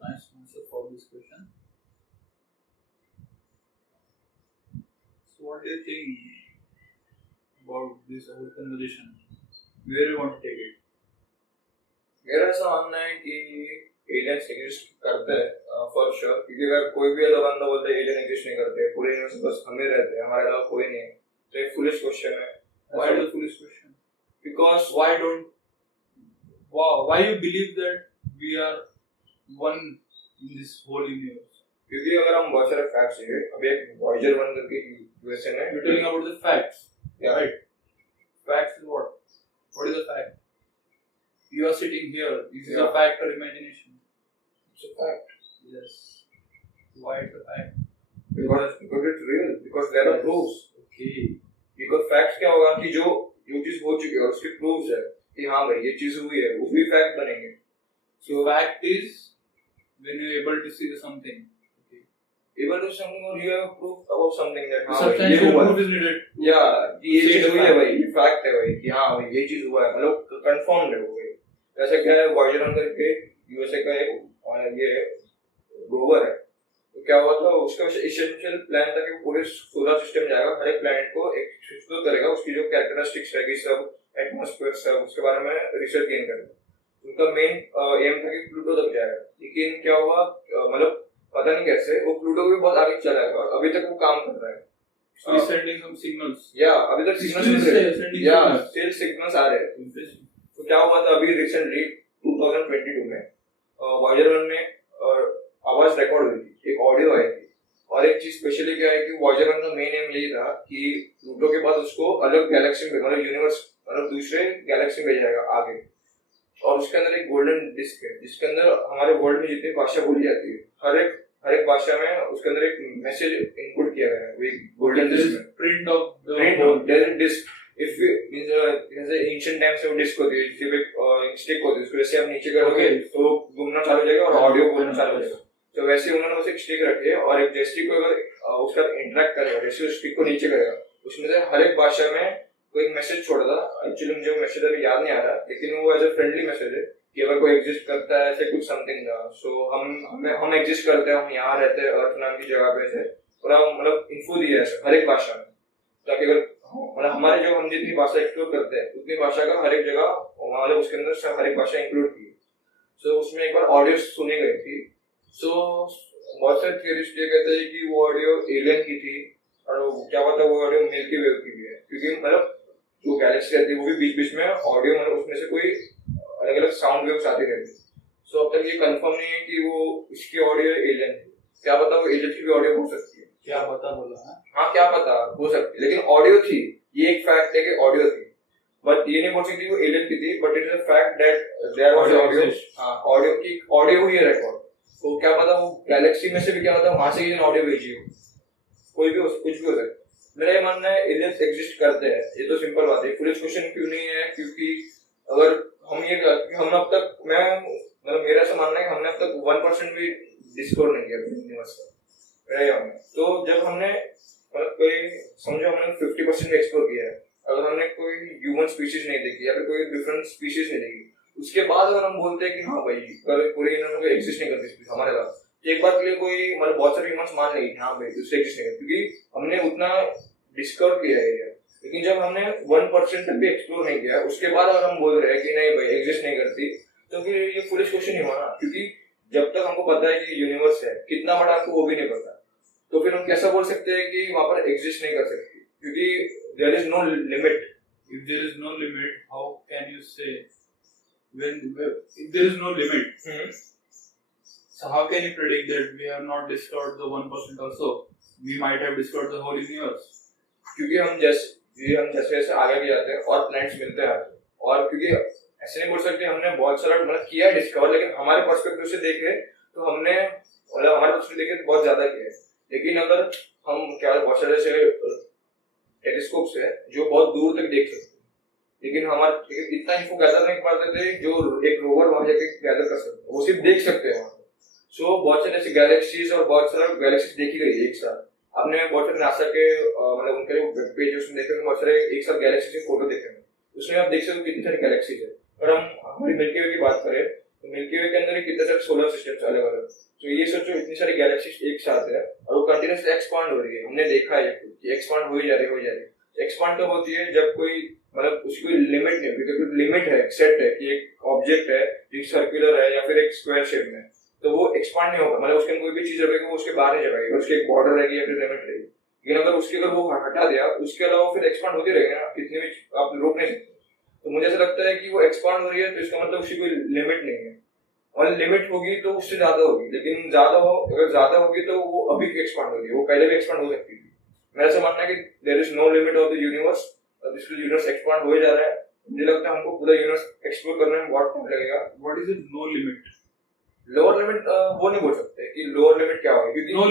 nice answer for this question. So what do you think about this whole conversation? Where do you want to take it? मेरा ऐसा मानना है कि एलियंस एग्जिस्ट करते हैं फॉर श्योर, क्योंकि अगर कोई भी ऐसा बंदा बोलता है एलियन एग्जिस्ट नहीं करते, पूरे यूनिवर्स में बस हम ही रहते हैं, हमारे अलावा कोई नहीं है, तो एक फुलिश क्वेश्चन है। Why is it a foolish question? Because why you believe that we are one in this whole universe? क्योंकि अगर हम बहुत सारे फैक्ट्स है, अभी एक वॉयेजर 1 करके यूएसए में, You're telling about the facts, yeah, right? Facts is what? What is a fact? You are sitting here. Is it a fact or imagination? it's a fact. Yes. Why it's a fact? Because it's real. Because there are proofs. Okay. Because facts क्या होगा कि जो चीज हो चुकी है उसके proofs है कि हाँ भाई ये चीज हुई है, वो भी fact बनेंगे। So fact is when you're able to see something. Okay. Able to something or you have proof about something that हाँ substantial proof is needed. Yeah, कि ये चीज हुई है भाई, ये fact है भाई कि हाँ भाई ये चीज हुआ है, मतलब confirmed है वो भाई। जैसे क्या है वॉयेजर 1 करके यूएसए का एक ये रोवर है, तो क्या हुआ था उसका एसेंशियल प्लान था कि पूरे सोलर सिस्टम जाएगा, हर एक प्लैनेट को एक्सप्लोर करेगा, उसकी जो कैरेक्टरिस्टिक्स रहेगी सब, एटमॉस्फेयर सब, उसके बारे में रिसर्च गेन करेगा। उनका मेन एम था कि प्लूटो तक जाएगा, लेकिन क्या हुआ मतलब पता नहीं कैसे वो प्लूटो भी बहुत आगे चला गया, अभी तक वो काम कर रहा है। So he's sending some signals. Yeah, अभी तक सिग्नल्स आ रहे हैं। तो क्या हुआ था अभी रिसेंटली 2022 में वॉयेजर 1 में आवाज रिकॉर्ड हुई थी, एक ऑडियो आई थी, और एक चीज स्पेशली क्या है कि वॉयेजर 1 का मेन एम यही था कि प्लूटो के बाद उसको अलग गैलेक्सी में, मतलब यूनिवर्स, मतलब दूसरे गैलेक्सी में भेजा जाएगा आगे, और उसके अंदर एक गोल्डन डिस्क है जिसके अंदर हमारे वर्ल्ड में जितनी भाषा बोली जाती है हर एक भाषा में उसके अंदर एक मैसेज इनपुट किया गया है, वो एक गोल्डन डिस्क में print of डिस्क। इफ जैसे एंशिएंट टाइम से वो डिस्क होती है, सिर्फ एक स्टिक होती है, उसको जैसे आप नीचे करोगे तो घूमना चालू हो जाएगा और ऑडियो बोलना चालू हो जाएगा। तो वैसे उन्होंने उसे एक स्टिक रखी है, और एक जेस्टिक को अगर उसका इंटरेक्ट करेगा, जैसे उस स्टिक को नीचे करेगा, उसमें से हर एक भाषा में कोई एक मैसेज छोड़ था। एक्चुअली मुझे मैसेज अभी याद नहीं आ रहा, लेकिन वो एज ए फ्रेंडली मैसेज है कि अगर कोई एग्जिस्ट करता है ऐसे कुछ समथिंग था, सो हम एग्जिस्ट करते हैं, हम यहाँ रहते हैं अर्थ नाम की जगह पे से, पूरा मतलब इन्फो दिया है हर एक भाषा में, ताकि अगर मतलब हमारे जो हम जितनी भाषा एक्सप्लोर करते हैं उतनी भाषा का हर एक जगह मतलब उसके अंदर हर एक भाषा इंक्लूड की। सो उसमें एक बार ऑडियो सुनी गई थी। सो बहुत सारे थियरिस्ट ये कहते हैं कि वो ऑडियो एलियन की थी और क्या पता वो ऑडियो मिल्की वे की भी है, क्योंकि मतलब जो गैलेक्सी रहती है वो भी बीच बीच में ऑडियो मतलब उसमें से कोई अलग अलग साउंड वेव्स आती रहती है। सो अब तक ये कंफर्म नहीं है कि वो इसकी ऑडियो एलियन थी, क्या पता वो एलियन की भी ऑडियो हो सकती है। क्या पता बोला है? हाँ क्या पता हो सकती है, लेकिन ऑडियो थी, ये एक फैक्ट है कि ऑडियो थी, बट ये नहीं बोल सकती वो एलियन की थी, but it is a fact that there was audio. हाँ ऑडियो की ऑडियो हुई है रिकॉर्ड, तो क्या पता वो गैलेक्सी में से भी क्या पता वहां से ही ऑडियो भेजी हो, कोई भी कुछ भी हो सकता है। मेरा ये मानना है एलियंस एग्जिस्ट करते हैं, ये तो सिंपल बात है। फुलिश क्वेश्चन क्यों नहीं है, क्योंकि अगर हम अब तक मैं मतलब मेरा ऐसा मानना है कि हमने अब तक 1% भी डिस्कवर नहीं किया यूनिवर्स का, मेरा ये मानना है। तो जब हमने मतलब कोई समझो हमने 50% भी एक्सप्लोर किया है, अगर हमने कोई ह्यूमन स्पीशीज नहीं देखी या फिर कोई डिफरेंट स्पीशीज नहीं देखी, उसके बाद अगर हम बोलते हैं कि हाँ भाई पूरे यूनिवर्स में एग्जिस्ट नहीं करती हमारे पास, एक बार के लिए कोई मतलब बहुत सारे ह्यूमंस मान लेंगे हाँ भाई उससे एग्जिस्ट नहीं करती, क्योंकि हमने उतना डिस्कवर किया है एरिया। लेकिन जब हमने 1% तक भी एक्सप्लोर नहीं किया उसके बाद अगर हम बोल रहे हैं कि नहीं भाई एग्जिस्ट नहीं करती, तो फिर ये फुलिश क्वेश्चन नहीं हुआ ना, क्योंकि जब तक हमको पता है कि यूनिवर्स है कितना बड़ा हमको वो भी नहीं पता, तो फिर हम कैसा बोल सकते हैं कि वहां पर एग्जिस्ट नहीं कर सकती, क्योंकि there is no limit. If there is no limit, how can you say if there is no limit? So how can you predict that we have not discovered the 1% also? We might have discovered the whole universe. क्योंकि हम जैसे जैसे आगे भी जाते हैं और planets मिलते हैं, और क्योंकि ऐसे नहीं बोल सकते हमने बहुत सारा मतलब किया है डिस्कवर, लेकिन हमारे पर्सपेक्टिव से देखे तो हमने मतलब हमारे पर्सपेक्टिव देखे तो बहुत ज्यादा किया है। लेकिन अगर हम क्या बहुत सारे ऐसे टेलीस्कोप्स है जो बहुत दूर तक देख सकते हैं, लेकिन हमारे इतना इन्फो गैदर नहीं कर पाते थे जो एक रोवर वहां जाके गैदर कर सकते हैं, वो सिर्फ देख सकते हैं वहां। सो बहुत सारे ऐसे गैलेक्सीज और बहुत सारे गैलेक्सीज देखी गई एक साथ। आपने बहुत सारे नासा के मतलब उनके वेब पेज उसमें देखे बहुत सारे एक साथ गैलेक्सी के फोटो देखे, उसमें आप देख सकते हो कितनी सारी गैलेक्सीज है। और हम हमारी मिल्की वे की बात करें तो मिल्की वे के अंदर कितने सारे सोलर सिस्टम्स अलग अलग, तो ये सोचो इतनी सारी गैलेक्सीज एक साथ है और वो कंटिन्यूअसली एक्सपांड हो रही है। हमने देखा है कि एक्सपांड हो ही जा रही है। एक्सपांड तब होती है जब कोई मतलब उसकी कोई लिमिट नहीं होती, क्योंकि लिमिट है सेट है कि एक ऑब्जेक्ट है जो सर्कुलर है या फिर एक स्क्वायर शेप में, तो वो एक्सपांड नहीं होगा, मतलब उसके अंदर कोई भी चीज रहेगी वो उसके बाहर नहीं जाएगी, उसकी एक बॉर्डर रहेगी या फिर लिमिट रहेगी। लेकिन अगर उसके अगर वो हटा दिया उसके अलावा फिर एक्सपांड होती रहेगी ना, कितनी भी आप रोक नहीं सकते। तो मुझे ऐसा लगता है कि वो एक्सपांड हो रही है तो इसका मतलब उसकी कोई लिमिट नहीं है, और लिमिट होगी तो उससे ज्यादा होगी, लेकिन अगर ज्यादा होगी तो वो अभी एक्सपांड होगी, वो पहले भी एक्सपांड हो सकती थी। मेरा ऐसा मानना है कि there is no limit of the universe, इसलिए यूनिवर्स एक्सपांड हो ही जा रहा है। मुझे लगता है हमको पूरा यूनिवर्स एक्सप्लोर करने में बहुत टाइम लगेगा। What is it? No limit. Lower limit वो नहीं बोल सकते कि लोअर लिमिट क्या होगी, क्योंकि No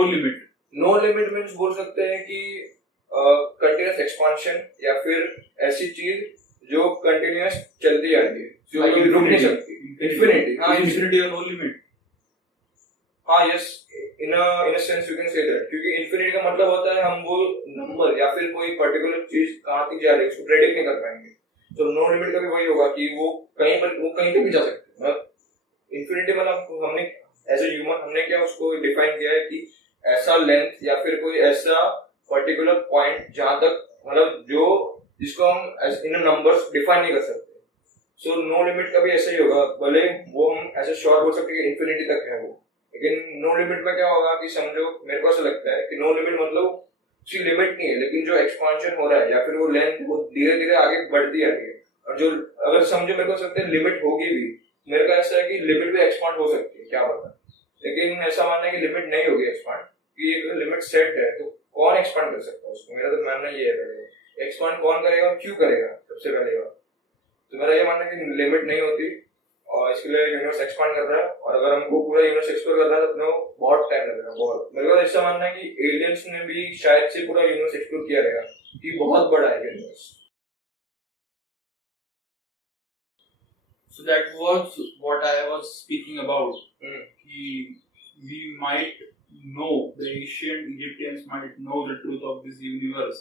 limit. No limit means बोल सकते हैं कि कंटीन्यूअस एक्सपांशन या फिर ऐसी चीज जो कंटीन्यूअस चलती आ रही है, जो रुक नहीं सकती। इंफिनिटी, हाँ इंफिनिटी और नो लिमिट। हाँ yes, in a sense you can say that, क्योंकि इंफिनिटी का मतलब होता है हम वो नंबर या फिर कोई पर्टिकुलर चीज कहाँ तक जा रही है उसको प्रेडिक्ट नहीं कर पाएंगे। तो नो लिमिट का भी वही होगा कि वो कहीं तक भी जा सकते हैं। इंफिनिटी मतलब हमने एज ए ह्यूमन हमने क्या उसको डिफाइन किया है कि ऐसा लेंथ या फिर कोई ऐसा पर्टिकुलर पॉइंट जहां तक मतलब जो जिसको हम इन नंबर्स डिफाइन नहीं कर सकते। सो नो लिमिट का भी ऐसा ही होगा, भले वो हम ऐसे श्योर बोल सकते हैं कि इंफिनिटी तक है वो, लेकिन नो लिमिट में क्या होगा कि समझो मेरे को ऐसा लगता है कि नो लिमिट मतलब उसकी लिमिट नहीं है, लेकिन जो एक्सपांशन हो रहा है या फिर वो लेंथ वो धीरे धीरे आगे बढ़ती आ रही है। और जो अगर समझो मेरे को सकते हैं लिमिट होगी भी, मेरे का ऐसा है कि लिमिट भी एक्सपांड हो सकती है, क्या पता। लेकिन ऐसा मानना है कि लिमिट नहीं होगी एक्सपांड, कि एक लिमिट सेट है तो कौन एक्सपांड कर सकता है उसको। मेरा तो मानना ये है एक्सपांड कौन करेगा और क्यों करेगा सबसे पहले बात। तो मेरा ये मानना है कि लिमिट नहीं होती और इसके लिए यूनिवर्स एक्सपांड कर रहा है, और अगर हमको पूरा यूनिवर्स एक्सप्लोर करना है तो अपने को बहुत टाइम लगेगा बहुत। मेरे को ऐसा मानना है कि एलियंस ने भी शायद से पूरा यूनिवर्स एक्सप्लोर किया रहेगा कि बहुत बड़ा है universe. So that was what I was speaking about. We might know, the ancient Egyptians might know the truth of this universe,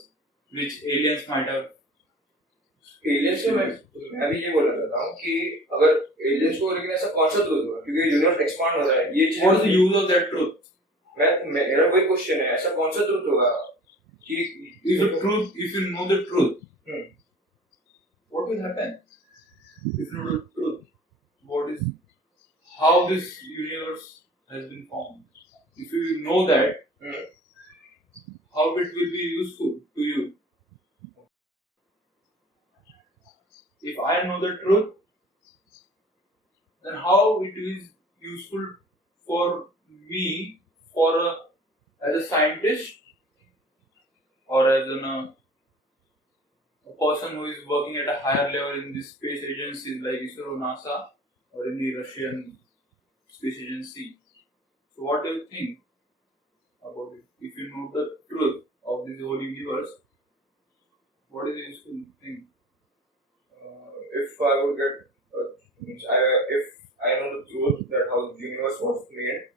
which aliens might have. Aliens में मैं भी ये बोलना चाहता हूँ कि अगर एलियंस को, लेकिन ऐसा कौन सा ट्रूथ होगा, क्योंकि यूनिवर्स एक्सपांड हो रहा है ये चीज। What is the use of that truth? मेरा वही क्वेश्चन है, ऐसा कौन सा ट्रूथ होगा कि if you know the truth, hmm, what will happen? If you know the truth, what is how this universe has been formed? If you know that, hmm, how it will be useful to you? If I know the truth, then how it is useful for me, for as a scientist, or as a person who is working at a higher level in these space agencies like ISRO, NASA, or any Russian space agency. So what do you think about it? If you know the truth of this whole universe, what is the useful thing? if I would get, means if I know the truth that how the universe was made,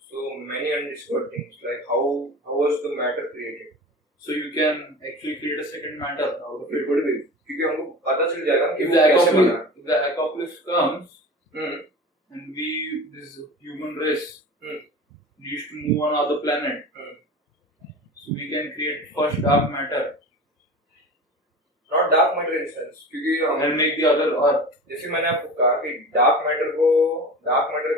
so many undiscovered things like how was the matter created. So you can actually create a second matter out of It it. would be क्योंकि हमको पता चल जाएगा कि If वो कैसे बना. if the apocalypse comes hmm, and this human race hmm, needs to move on other planet, hmm. so we can create first dark matter Not dark matter in sense क्योंकि and make the other earth. जैसे मैंने आपको कहा कि dark matter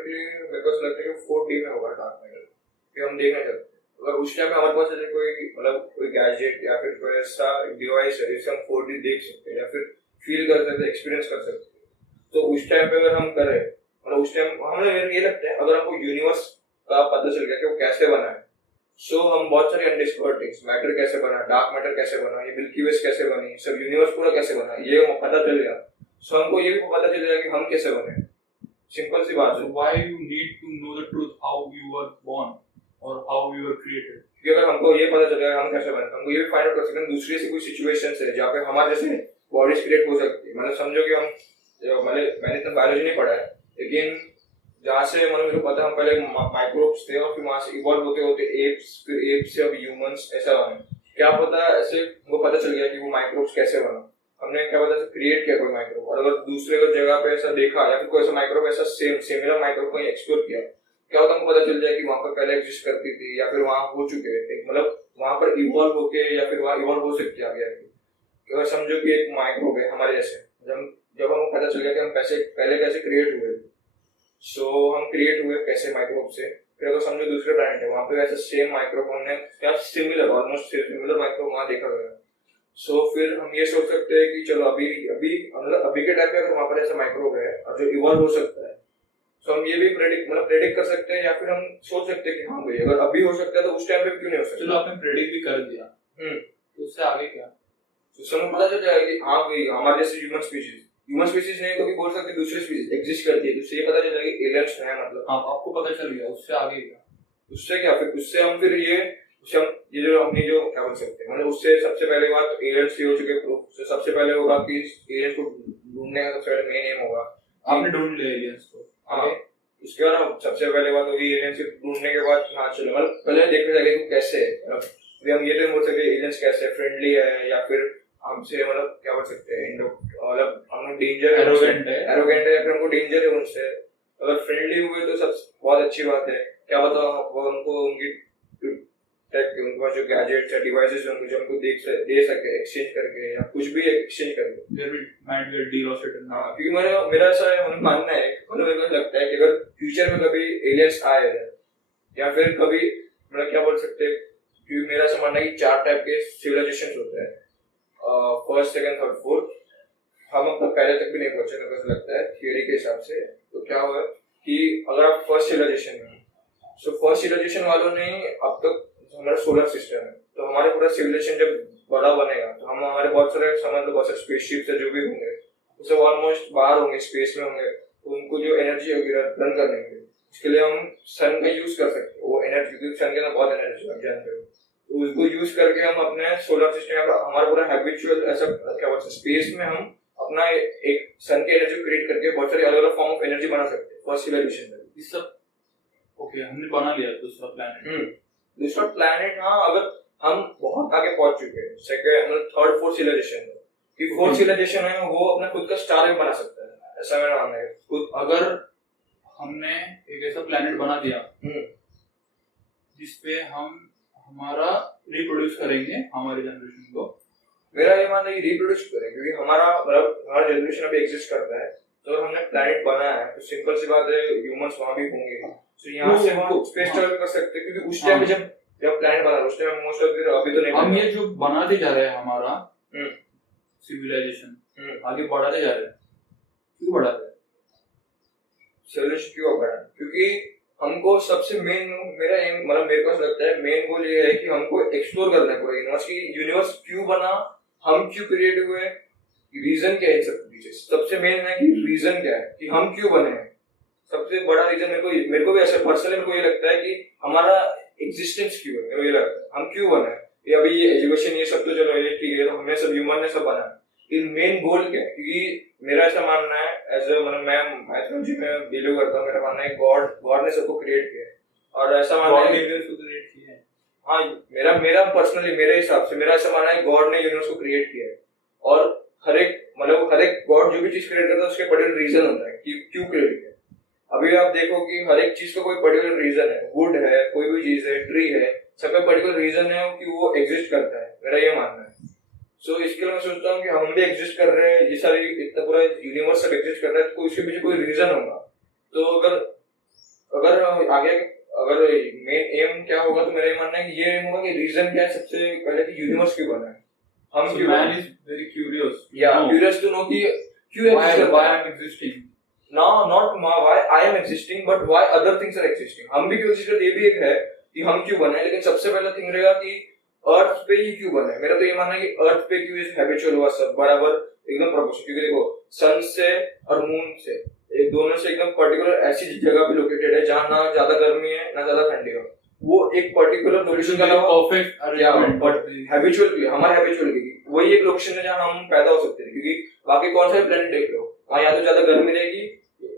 के लिए मेरे को ऐसा लगता है कि 4D में होगा डार्क मैटर कि हम देख नहीं सकते. अगर उस टाइम पे हमारे पास ऐसे कोई मतलब कोई गैजेट या फिर कोई ऐसा डिवाइस है जिससे हम 4D देख सकते हैं या फिर फील कर सकते हैं, एक्सपीरियंस कर सकते हैं, तो उस टाइम पे अगर हम करें मतलब उस टाइम हमें ये लगता है अगर हमको यूनिवर्स का पता चल गया कि वो कैसे बना है, सो हम बहुत सारे अनडिस्कवर्ड थिंग्स, मैटर कैसे बना, डार्क मैटर कैसे बना, ये मिल्की वेज कैसे बनी, सब यूनिवर्स पूरा कैसे बना, ये पता चल गया, सो हमको ये भी पता चल गया कि हम कैसे बने. सिंपल सी बात है. So why you need to know the truth how you were born or how you were created? क्योंकि अगर हमको ये पता चल गया हम कैसे बने, हमको ये भी फाइंड आउट कर सकते हैं दूसरी ऐसी कोई सिचुएशंस है जहाँ पे हमारे जैसे बॉडीज क्रिएट हो सकती है. मतलब समझो कि हम मैंने इतना बायोलॉजी नहीं पढ़ा है, लेकिन जहाँ से मतलब मेरे को पता है हम पहले माइक्रोब्स थे और फिर वहाँ से इवॉल्व होते होते एप्स, फिर एप्स से अब ह्यूमंस ऐसा बने. क्या पता ऐसे हमको पता चल गया कि वो माइक्रोब्स कैसे बना, हमने क्या पता क्रिएट किया कोई माइक्रोब, और अगर दूसरे जगह पे ऐसा देखा या फिर कोई ऐसा माइक्रोब ऐसा सिमिलर माइक्रोब को एक्सप्लोर किया, क्या होता हमको पता चल जाए कि वहाँ पर पहले एग्जिस्ट करती थी या फिर वहाँ हो चुके हैं, मतलब वहाँ पर इवॉल्व होके या फिर वहाँ इवॉल्व हो सकती है आगे. अगर समझो कि एक माइक्रोब है हमारे जैसे, जब हमको पता चल गया कि हम पहले कैसे क्रिएट हुए, सो हम क्रिएट हुए कैसे माइक्रोब से, फिर अगर समझो दूसरे प्लैनेट है वहाँ पे ऐसा सेम माइक्रोब हमने क्या सिमिलर ऑलमोस्ट सिमिलर माइक्रोब वहाँ देखा गया, सो फिर हम ये सोच सकते हैं कि चलो अभी के टाइम पे अगर वहाँ पर ऐसा माइक्रोब है और जो इवॉल्व हो सकता है, तो हम ये भी प्रेडिक्ट कर सकते हैं या फिर हम सोच सकते हैं कि हाँ भाई अगर अभी हो सकता है तो उस टाइम पे क्यों नहीं हो सकता. चलो आपने प्रेडिक्ट भी कर दिया, तो उससे आगे क्या? तो समझ पता चल जाएगा कि हाँ भाई हमारे जैसे ह्यूमन स्पीशीज नहीं तो भी बोल सकते दूसरी स्पीशीज एग्जिस्ट करती है, तो उससे ये पता चल जाएगा कि एलियंस है. मतलब हाँ आपको पता चल गया, उससे आगे क्या? उससे क्या फिर उससे हम ये जो अपनी जो क्या बोल सकते हैं मतलब उससे सबसे पहले बात एलियंस की हो चुके प्रूफ, तो सबसे पहले होगा कि एलियंस को ढूंढने का सबसे पहले मेन एम होगा. आपने ढूंढ लिया एलियंस को. हाँ उसके बाद सबसे पहले बात होगी एलियंस को ढूंढने के बाद हाँ चलो मतलब पहले देखना चाहिए कि कैसे है. हम ये तो बोल सकते हैं एलियंस कैसे फ्रेंडली है या फिर हमसे मतलब क्या बोल सकते हैं मतलब हम डेंजर एरोगेंट है या फिर हमको डेंजर है उनसे. अगर फ्रेंडली हुए तो सब बहुत अच्छी बात है. क्या पता वो हमको उनकी उनके पास जो गैजेट्स या डिवाइसेस होंगे जो हमको दे सके एक्सचेंज करके या कुछ भी एक्सचेंज करके. There might be a deal और सेटल. हाँ क्योंकि मेरा ऐसा मानना है मतलब मेरे को लगता है कि अगर फ्यूचर में कभी एलियंस आए या फिर कभी मतलब क्या बोल सकते हैं, क्योंकि मेरा ऐसा मानना है कि 4 टाइप के सिविलाइजेशन होते हैं, फर्स्ट सेकंड थर्ड फोर्थ. हम अब तक पहले तक भी नहीं पहुंचे मेरे को ऐसा लगता है थियरी के हिसाब से. तो क्या हुआ कि अगर आप फर्स्ट सिविलाइजेशन में, सो फर्स्ट सिविलाइजेशन वालों ने अब तक हमारा सोलर सिस्टम है, तो हमारे पूरा सिविलाइजेशन जब बड़ा बनेगा तो हम हमारे बहुत सारे समझ लो बहुत सारे स्पेसशिप्स है जो भी होंगे वो सब ऑलमोस्ट बाहर होंगे, स्पेस में होंगे, तो उनको जो एनर्जी होगी रन करने के लिए इसके लिए हम सन का यूज कर सकते हैं. वो एनर्जी क्योंकि सन के अंदर बहुत एनर्जी है जानते हो, तो उसको यूज करके हम अपने सोलर सिस्टम हमारा पूरा हैबिचुअल ऐसा क्या बोलते हैं स्पेस में हम अपना एक सन की एनर्जी क्रिएट करके बहुत सारी अलग अलग फॉर्म ऑफ एनर्जी बना सकते हैं फर्स्ट सिविलाइजेशन में. ये सब ओके हमने बना लिया दूसरा प्लैनेट. दूसरा प्लैनेट हाँ अगर हम बहुत आगे पहुंच चुके हैं सेकंड मतलब थर्ड फोर्थ सिविलाइजेशन में, कि फोर्थ सिविलाइजेशन है वो अपना खुद का स्टार भी बना सकता है, ऐसा मेरा मानना है. खुद अगर हमने एक ऐसा प्लैनेट बना दिया जिसपे हम हमारा रिप्रोड्यूस करेंगे हमारी जनरेशन को। मेरा ये मानना है कि रिप्रोड्यूस करें, क्योंकि हमारा मतलब हमारा जनरेशन अभी एग्जिस्ट करता है, तो अगर हमने प्लैनेट बनाया है तो सिंपल सी बात है ह्यूमंस वहां भी होंगे, तो यहाँ से वहां स्पेस ट्रैवल कर सकते हैं, क्योंकि उस टाइम पे जब जब प्लैनेट बना उस टाइम मोस्ट ऑफ अभी तो नहीं हम ये जो बनाते जा रहे हैं हमारा सिविलाइजेशन आगे बढ़ाते जा रहे हैं, क्यों बढ़ा रहे हैं? सिविलाइजेशन क्यों बढ़ा? क्योंकि हमको सबसे मेन मेरा एम मतलब मेरे को लगता है मेन गोल ये है कि हमको एक्सप्लोर करना है पूरा यूनिवर्स की, यूनिवर्स क्यों बना, हम क्यों क्रिएट हुए, रीजन क्या है सब पीछे। सबसे मेन है कि रीजन क्या है कि हम क्यों बने हैं। सबसे बड़ा रीजन मेरे को भी ऐसा पर्सनली मेरे को ये लगता है कि हमारा एग्जिस्टेंस क्यों है। मेरे को ये लगता है हम क्यों बने हैं। ये अभी ये एजुकेशन ये सब तो चलो ये ठीक है, तो हमने सब ह्यूमन ने सब बना, लेकिन मेन गोल क्या है? क्योंकि मेरा ऐसा मानना है एज ए मतलब मैं मैथोलॉजी में बिलीव करता हूँ, मेरा मानना है गॉड ने सबको क्रिएट किया है, और ऐसा मानना है यूनिवर्स को क्रिएट किया है। हाँ, मेरा पर्सनली मेरे हिसाब से मेरा ऐसा मानना है गॉड ने यूनिवर्स को क्रिएट किया है, और हर एक गॉड जो भी चीज क्रिएट करता है उसके पर्टिकुलर रीजन होता है कि क्यों क्रिएट किया। अभी आप देखो कि हर एक चीज का कोई पर्टिकुलर रीजन है, वुड है, कोई भी चीज है, ट्री है, सबका पर्टिकुलर रीजन है कि वो एग्जिस्ट करता है। मेरा ये मानना है। सो इसके लिए मैं सोचता हूँ कि हम भी एग्जिस्ट कर रहे हैं, ये सारी इतना पूरा यूनिवर्स सब एग्जिस्ट कर रहा है, तो उसके पीछे कोई रीजन होगा। तो अगर आगे अगर मेन एम क्या होगा, तो मेरा ये मानना है कि ये एम होगा कि रीजन क्या है सबसे पहले कि यूनिवर्स क्यों बना है, हम क्यों। Man is very curious, curious to know कि क्यों why I am existing, not why I am existing but why other things are existing. हम भी क्यों एग्जिस्ट करते, ये भी एक है कि हम क्यों बने, लेकिन सबसे पहला थिंग रहेगा कि अर्थ पे ही क्यों बने। मेरा तो ये मानना है कि अर्थ पे क्यों इस हैबिचुअल हुआ सब बराबर एकदम प्रोपोर्शनल, क्योंकि देखो सन से और मून से एक दोनों से एकदम पर्टिकुलर ऐसी जगह पे लोकेटेड है जहां ना ज्यादा गर्मी है ना ज्यादा ठंडी हो, वो एक पर्टिकुलर लोकेशन का परफेक्ट अरेंजमेंट हैबिचुअल भी हमारे हैबिचुअल की वही एक लोकेशन है जहां हम पैदा हो सकते हैं। क्योंकि बाकी कौन सा प्लेनेट देख लो, वहां या तो ज्यादा गर्मी रहेगी,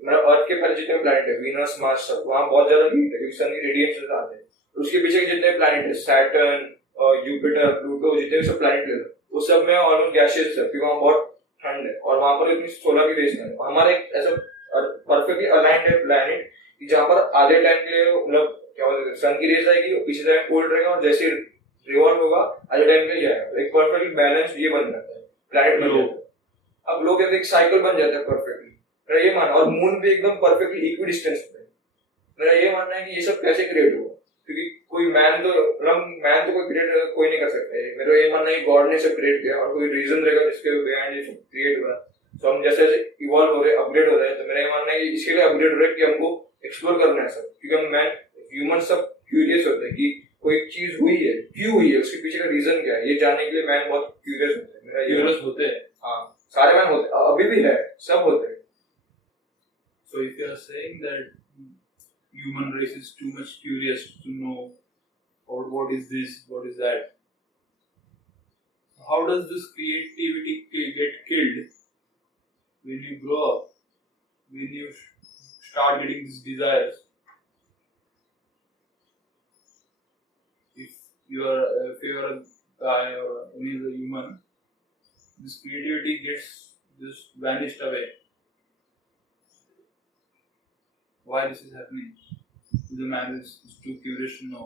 मतलब अर्थ के पहले जितने प्लेनेट है वीनस मार्स सब वहां बहुत ज्यादा हीट है क्योंकि सन की रेडिएशन आते हैं। उसके पीछे के जितने प्लेनेट है सैटर्न और जुपिटर प्लूटो जितने भी सब प्लेनेट ले लो, वो सब में ऑलमोस्ट गैसियस है क्योंकि वहां बहुत ठंड है और वहां पर इतनी सोलर की रेस है। हमारा एक ऐसा परफेक्टली अलाइंड है प्लेनेट कि जहां पर आधे टाइम के लिए मतलब क्या बोलते हैं सन की रेस आएगी और पीछे टाइम कोल्ड रहेगा, और जैसे रिवॉल्व होगा आधे टाइम के लिए जाएगा। एक परफेक्टली बैलेंस ये बन जाता है प्लेनेट बन जाता है। अब लोग एक साइकिल बन जाता है परफेक्टली, मेरा ये मानना। और मून भी एकदम परफेक्टली इक्वी डिस्टेंस पे। मेरा ये मानना है कि ये सब कैसे क्रिएट हुआ, क्योंकि कोई मैन तो कोई क्रिएट कोई नहीं कर सकता है। मेरा ये मानना है कि गॉड ने सब क्रिएट किया और कोई रीजन रहेगा जिसके बिहाइंड ये सब क्रिएट हुआ। तो हम जैसे जैसे इवॉल्व हो रहे हैं, अपग्रेड हो रहे हैं, तो मेरा ये मानना है कि इसके लिए अपग्रेड हो रहे हैं कि हमको एक्सप्लोर करना है सब, क्योंकि हम ह्यूमन सब क्यूरियस होते हैं कि कोई चीज हुई है क्यों हुई है, उसके पीछे का रीजन क्या है, ये जानने के लिए मैन बहुत क्यूरियस होते हैं। मेरा क्यूरियस होते हैं, हाँ सारे मैन होते हैं, अभी भी है, सब होते हैं। So if you are saying that human race is too much curious to know what is this, what is that, how does this creativity get killed when you grow up, when you start getting these desires? If you are a guy or any other human, this creativity gets just vanished away. Why this is happening? The man is too curious to know.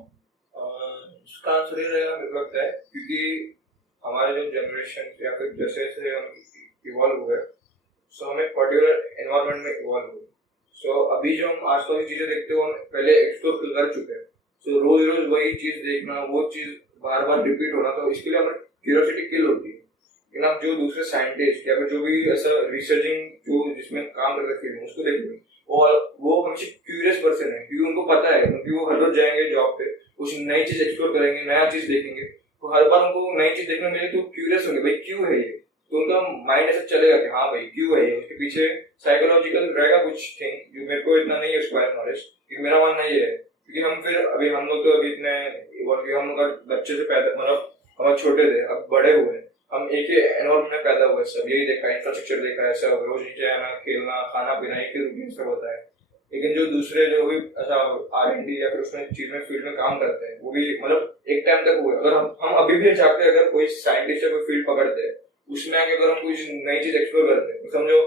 उसका answer ये रहेगा मेरे को लगता है क्योंकि हमारे जो जनरेशन या फिर जैसे जैसे हम इवॉल्व हुए, सो हम एक पर्टिकुलर एनवायरनमेंट में इवॉल्व हुए। सो अभी जो हम आसपास की चीजें देखते हो हम पहले एक्सप्लोर कर चुके हैं। सो रोज रोज वही चीज देखना, वो चीज बार बार रिपीट होना, तो इसके लिए हमारी क्यूरियोसिटी किल होती है। लेकिन आप जो दूसरे साइंटिस्ट या फिर जो भी ऐसा रिसर्चिंग जो जिसमें काम करते हैं फील्ड में उसको देखिए, और वो हमेशा क्यूरियस पर्सन है क्योंकि उनको पता है, क्योंकि वो हर रोज जाएंगे जॉब पे, कुछ नई चीज एक्सप्लोर करेंगे, नया चीज देखेंगे, तो हर बार उनको नई चीज देखने मिलेगी तो क्यूरियस होंगे भाई क्यों है ये, तो उनका माइंड ऐसा चलेगा कि हाँ भाई क्यों है ये। उसके पीछे साइकोलॉजिकल रहेगा कुछ थिंग जो मेरे को इतना नहीं है उसके बारे में नॉलेज, क्योंकि मेरा मानना ये है क्योंकि हम फिर अभी हम लोग तो अभी इतने हम लोग बच्चे से पैदा मतलब हम छोटे थे, अब बड़े हुए, हम एक ही एनवायरमेंट में पैदा हुए, सब यही देखा है, इंफ्रास्ट्रक्चर देखा है, सब रोज नीचे आना, खेलना, खाना पीना एक ही रूटीन सब होता है। लेकिन जो दूसरे जो भी ऐसा R&D या फिर उसमें चीज में फील्ड में काम करते हैं वो भी मतलब एक टाइम तक हुए। अगर हम अभी भी चाहते हैं अगर कोई साइंटिस्ट या कोई फील्ड पकड़ते हैं उसमें आके अगर हम कुछ नई चीज एक्सप्लोर करते हैं, तो समझो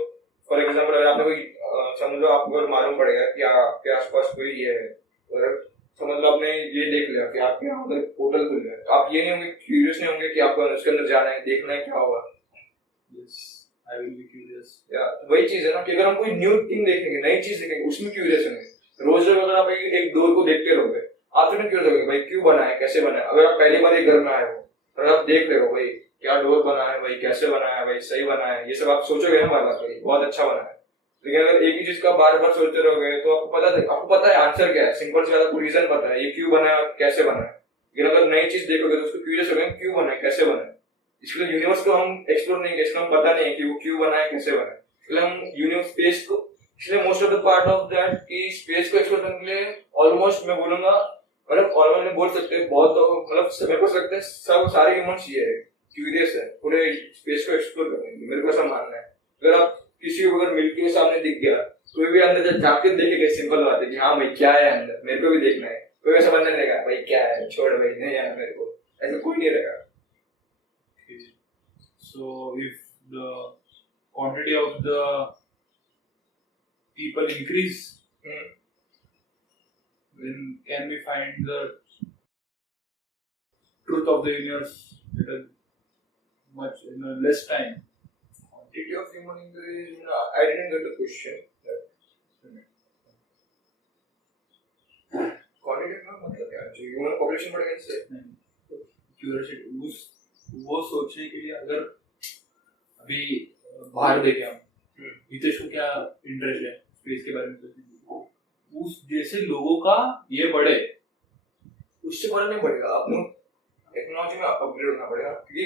फॉर एग्जाम्पल अगर आपने कोई समझो आपको अगर मालूम पड़ेगा कि आपके आसपास कोई ये है, अगर समझ लो आपने ये देख लिया कि आपके यहाँ पर पोर्टल खुल गया, तो आप ये नहीं होंगे, क्यूरियस नहीं होंगे कि आपको उसके अंदर जाना है, देखना है क्या होगा। Yes, I will be curious. या वही चीज है ना कि अगर हम कोई न्यू थिंग देखेंगे, नई चीज देखेंगे, उसमें क्यूरियस होंगे। रोज रोज अगर आप एक डोर को देखते रहोगे, आप फिर क्यूरियस होगे भाई क्यों बना है, कैसे बना है। अगर आप पहली बार एक घर में आए हो और आप देख रहे हो भाई क्या डोर बना है, भाई कैसे बना है, भाई सही बना है, ये सब आप सोचोगे ना बार बार, बहुत अच्छा बना है। लेकिन अगर एक ही चीज का बार बार सोचते रहोगे तो आपको पता है आंसर क्या है, सिंपल से आपको रीजन पता है ये क्यों बना है, कैसे बना है। लेकिन अगर नई चीज देखोगे तो उसको क्यूरियस होगे क्यों बना है, कैसे बना है। इसलिए यूनिवर्स को हम एक्सप्लोर नहीं किया, इसलिए हम पता नहीं है कि वो क्यों बना है, कैसे बना है। इसलिए हम यूनिवर्स स्पेस को, इसलिए most of the part of that कि स्पेस को एक्सप्लोर करने के लिए ऑलमोस्ट मैं बोलूंगा, मतलब ऑलमोस्ट में बोल सकते हैं बहुत, मतलब मेरे को लगता है सब सारे ह्यूमंस ये है क्यूरियस है पूरे स्पेस को एक्सप्लोर करने के, मेरे को ऐसा मानना है। अगर आप किसी को अगर मिल्की के सामने दिख गया, कोई भी अंदर जाके देखेगा, सिंपल बात है कि हाँ भाई क्या है अंदर, मेरे को भी देखना है, कोई ऐसा बंदा नहीं रहेगा भाई क्या है छोड़ भाई नहीं यार मेरे को, ऐसा कोई नहीं रहेगा। So if the quantity of the people increase, then can we find the truth of the universe at a much in a less time? Quantity of human increase, I didn't get the question. Quantity का मतलब क्या है? जो human population बढ़ेगा इससे curiosity वो सोचने के लिए, अगर अभी बाहर देखे हम, हितेश को क्या इंटरेस्ट है स्पेस के बारे में सोचने, उस जैसे लोगों का ये बढ़े, उससे बड़ा नहीं बढ़ेगा। आपको टेक्नोलॉजी में अपग्रेड होना पड़ेगा, क्योंकि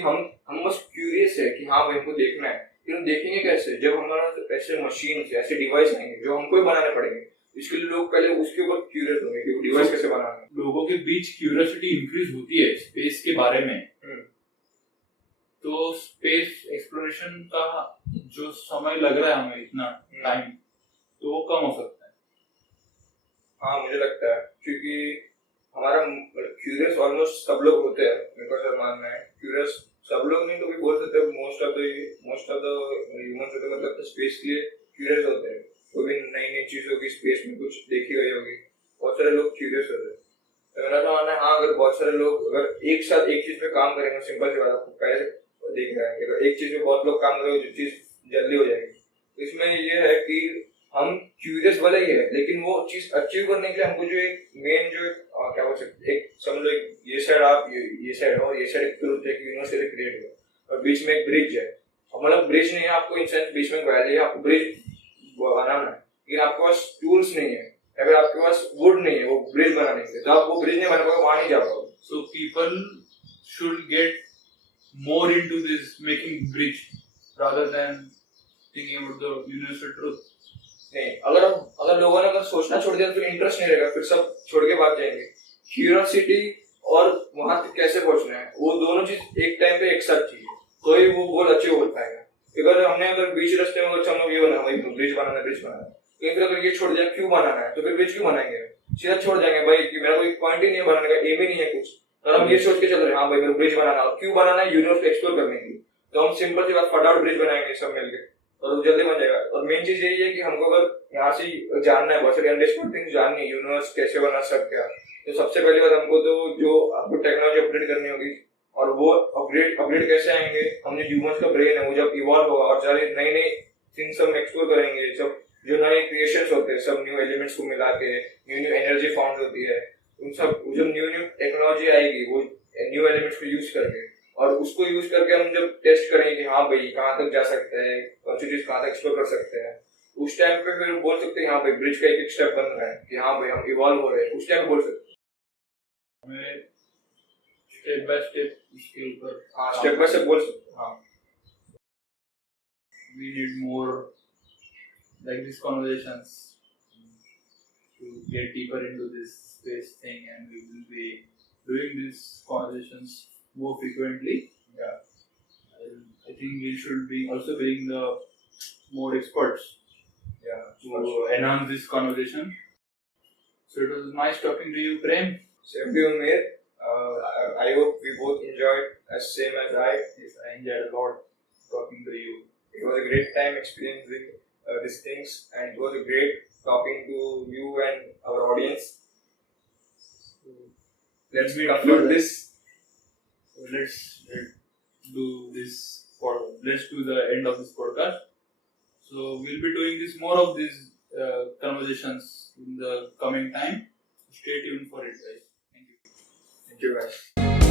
हम बस क्यूरियस है कि हाँ भाई हमको देखना है। फिर हम देखेंगे कैसे, जब हमारा ऐसे मशीन ऐसे डिवाइस आएंगे जो हमको ही बनाने पड़ेंगे। इसके लिए लोग पहले उसके ऊपर क्यूरियस होंगे कि वो डिवाइस कैसे बनाना है। लोगों के बीच क्यूरियोसिटी इंक्रीज होती है स्पेस के बारे में, तो स्पेस एक्सप्लोरेशन का जो समय लग रहा है हमें इतना टाइम, तो वो कम हो सकता है। हाँ मुझे लगता है, क्योंकि हमारा क्यूरियस ऑलमोस्ट सब लोग होते हैं, मेरे को ऐसा मानना है। क्यूरियस सब लोग नहीं तो भी बोल सकते हैं, मोस्ट ऑफ द ह्यूमंस होते हैं, मतलब स्पेस के लिए क्यूरियस होते हैं। कोई भी नई नई चीज होगी स्पेस में कुछ देखी गई होगी, बहुत सारे लोग क्यूरियस होते हैं। तो मेरा तो मानना है हाँ, अगर बहुत सारे लोग अगर एक साथ एक चीज पे काम करेंगे, सिंपल सी बात आपको पहले से देख रहा है कि अगर एक चीज पे बहुत लोग काम करेंगे जो चीज जल्दी हो जाएगी। इसमें ये है कि हम क्यूरियस भले ही है, लेकिन वो चीज अचीव करने के लिए हमको जो एक मेन जो क्या बोल सकते, एक समझ लो ये साइड आप ये साइड और ये साइड ट्रूथ है कि यूनिवर्स कैसे क्रिएट हुआ और बीच में एक ब्रिज है। मतलब ब्रिज नहीं है आपको इन सेंस बीच में वैली है, आपको ब्रिज बनाना है, लेकिन आपके पास टूल्स नहीं है, अगर आपके पास वुड नहीं है वो ब्रिज बनाने के लिए, तो आप वो ब्रिज नहीं बना पाओगे, वहां नहीं जा पाओगे। So people should get more into this making bridge rather than thinking about the universal truth. नहीं, अगर लोगों ने अगर सोचना छोड़ दिया तो फिर इंटरेस्ट नहीं रहेगा, फिर सब छोड़ के भाग जाएंगे। क्यूरियोसिटी और वहां तक कैसे पहुंचना है, वो दोनों चीज एक टाइम पे एक साथ चाहिए, तो ही वो गोल अचीव हो पाएगा। अगर बीच रास्ते में अच्छा हम लोग ये बना भाई ब्रिज बनाना, लेकिन फिर अगर ये छोड़ दिया क्यों बनाना है, तो फिर ब्रिज क्यों बनाएंगे, सीधा छोड़ जाएंगे भाई कि मेरा कोई पॉइंट ही नहीं है बनाने का, एम ही नहीं है कुछ। और हम ये सोच के चल रहे हैं हाँ भाई मेरे ब्रिज बनाना, और क्यों बनाना है, यूनिवर्स को एक्सप्लोर करने के लिए, तो हम सिंपल सी बात फटाफट ब्रिज बनाएंगे सब मिलके और वो जल्दी बन जाएगा। और मेन चीज यही है कि हमको अगर यहाँ से जानना है, बहुत सारी अनडिस्कवर्ड थिंग्स जाननी है, यूनिवर्स कैसे बना, सब क्या, तो सबसे पहली बात हमको तो जो आपको टेक्नोलॉजी अपडेट करनी होगी। और वो अपग्रेड कैसे आएंगे, हम जो ह्यूमंस का ब्रेन है वो जब इवॉल्व होगा और सारे नई नई थिंग्स हम एक्सप्लोर करेंगे, सब जो नए क्रिएशंस होते हैं, सब न्यू एलिमेंट्स को मिला के न्यू एनर्जी फॉर्म होती है, उन सब जो न्यू टेक्नोलॉजी आएगी वो न्यू एलिमेंट्स को यूज करके, और उसको यूज करके हम जब टेस्ट करेंगे कि हाँ भाई कहाँ तक जा सकते हैं, कौन सी चीज कहाँ तक एक्सप्लोर कर सकते हैं, उस टाइम पे फिर बोल सकते हैं हाँ भाई ब्रिज का एक स्टेप बन रहा है कि हाँ भाई हम इवॉल्व हो रहे हैं, उस टाइम बोल सकते हैं स्टेप बाय स्टेप इसके ऊपर। हाँ स्टेप बाय स्टेप बोल सकते हैं। हाँ we need more like these conversations to get deeper into this space thing, and we will be doing these conversations more frequently. Yeah, I think we should be also bring the more experts to enhance this conversation. So it was nice talking to you, Prem. Same to you, Mir. I hope we both enjoyed as same as I. Yes, I enjoyed a lot talking to you. It was a great time experiencing these things, and it was a great talking to you and our audience. So Let's we conclude conclude this. So let's do the end of this podcast. So we'll be doing this more of these conversations in the coming time. Stay tuned for it, guys. Thank you. Thank you, guys.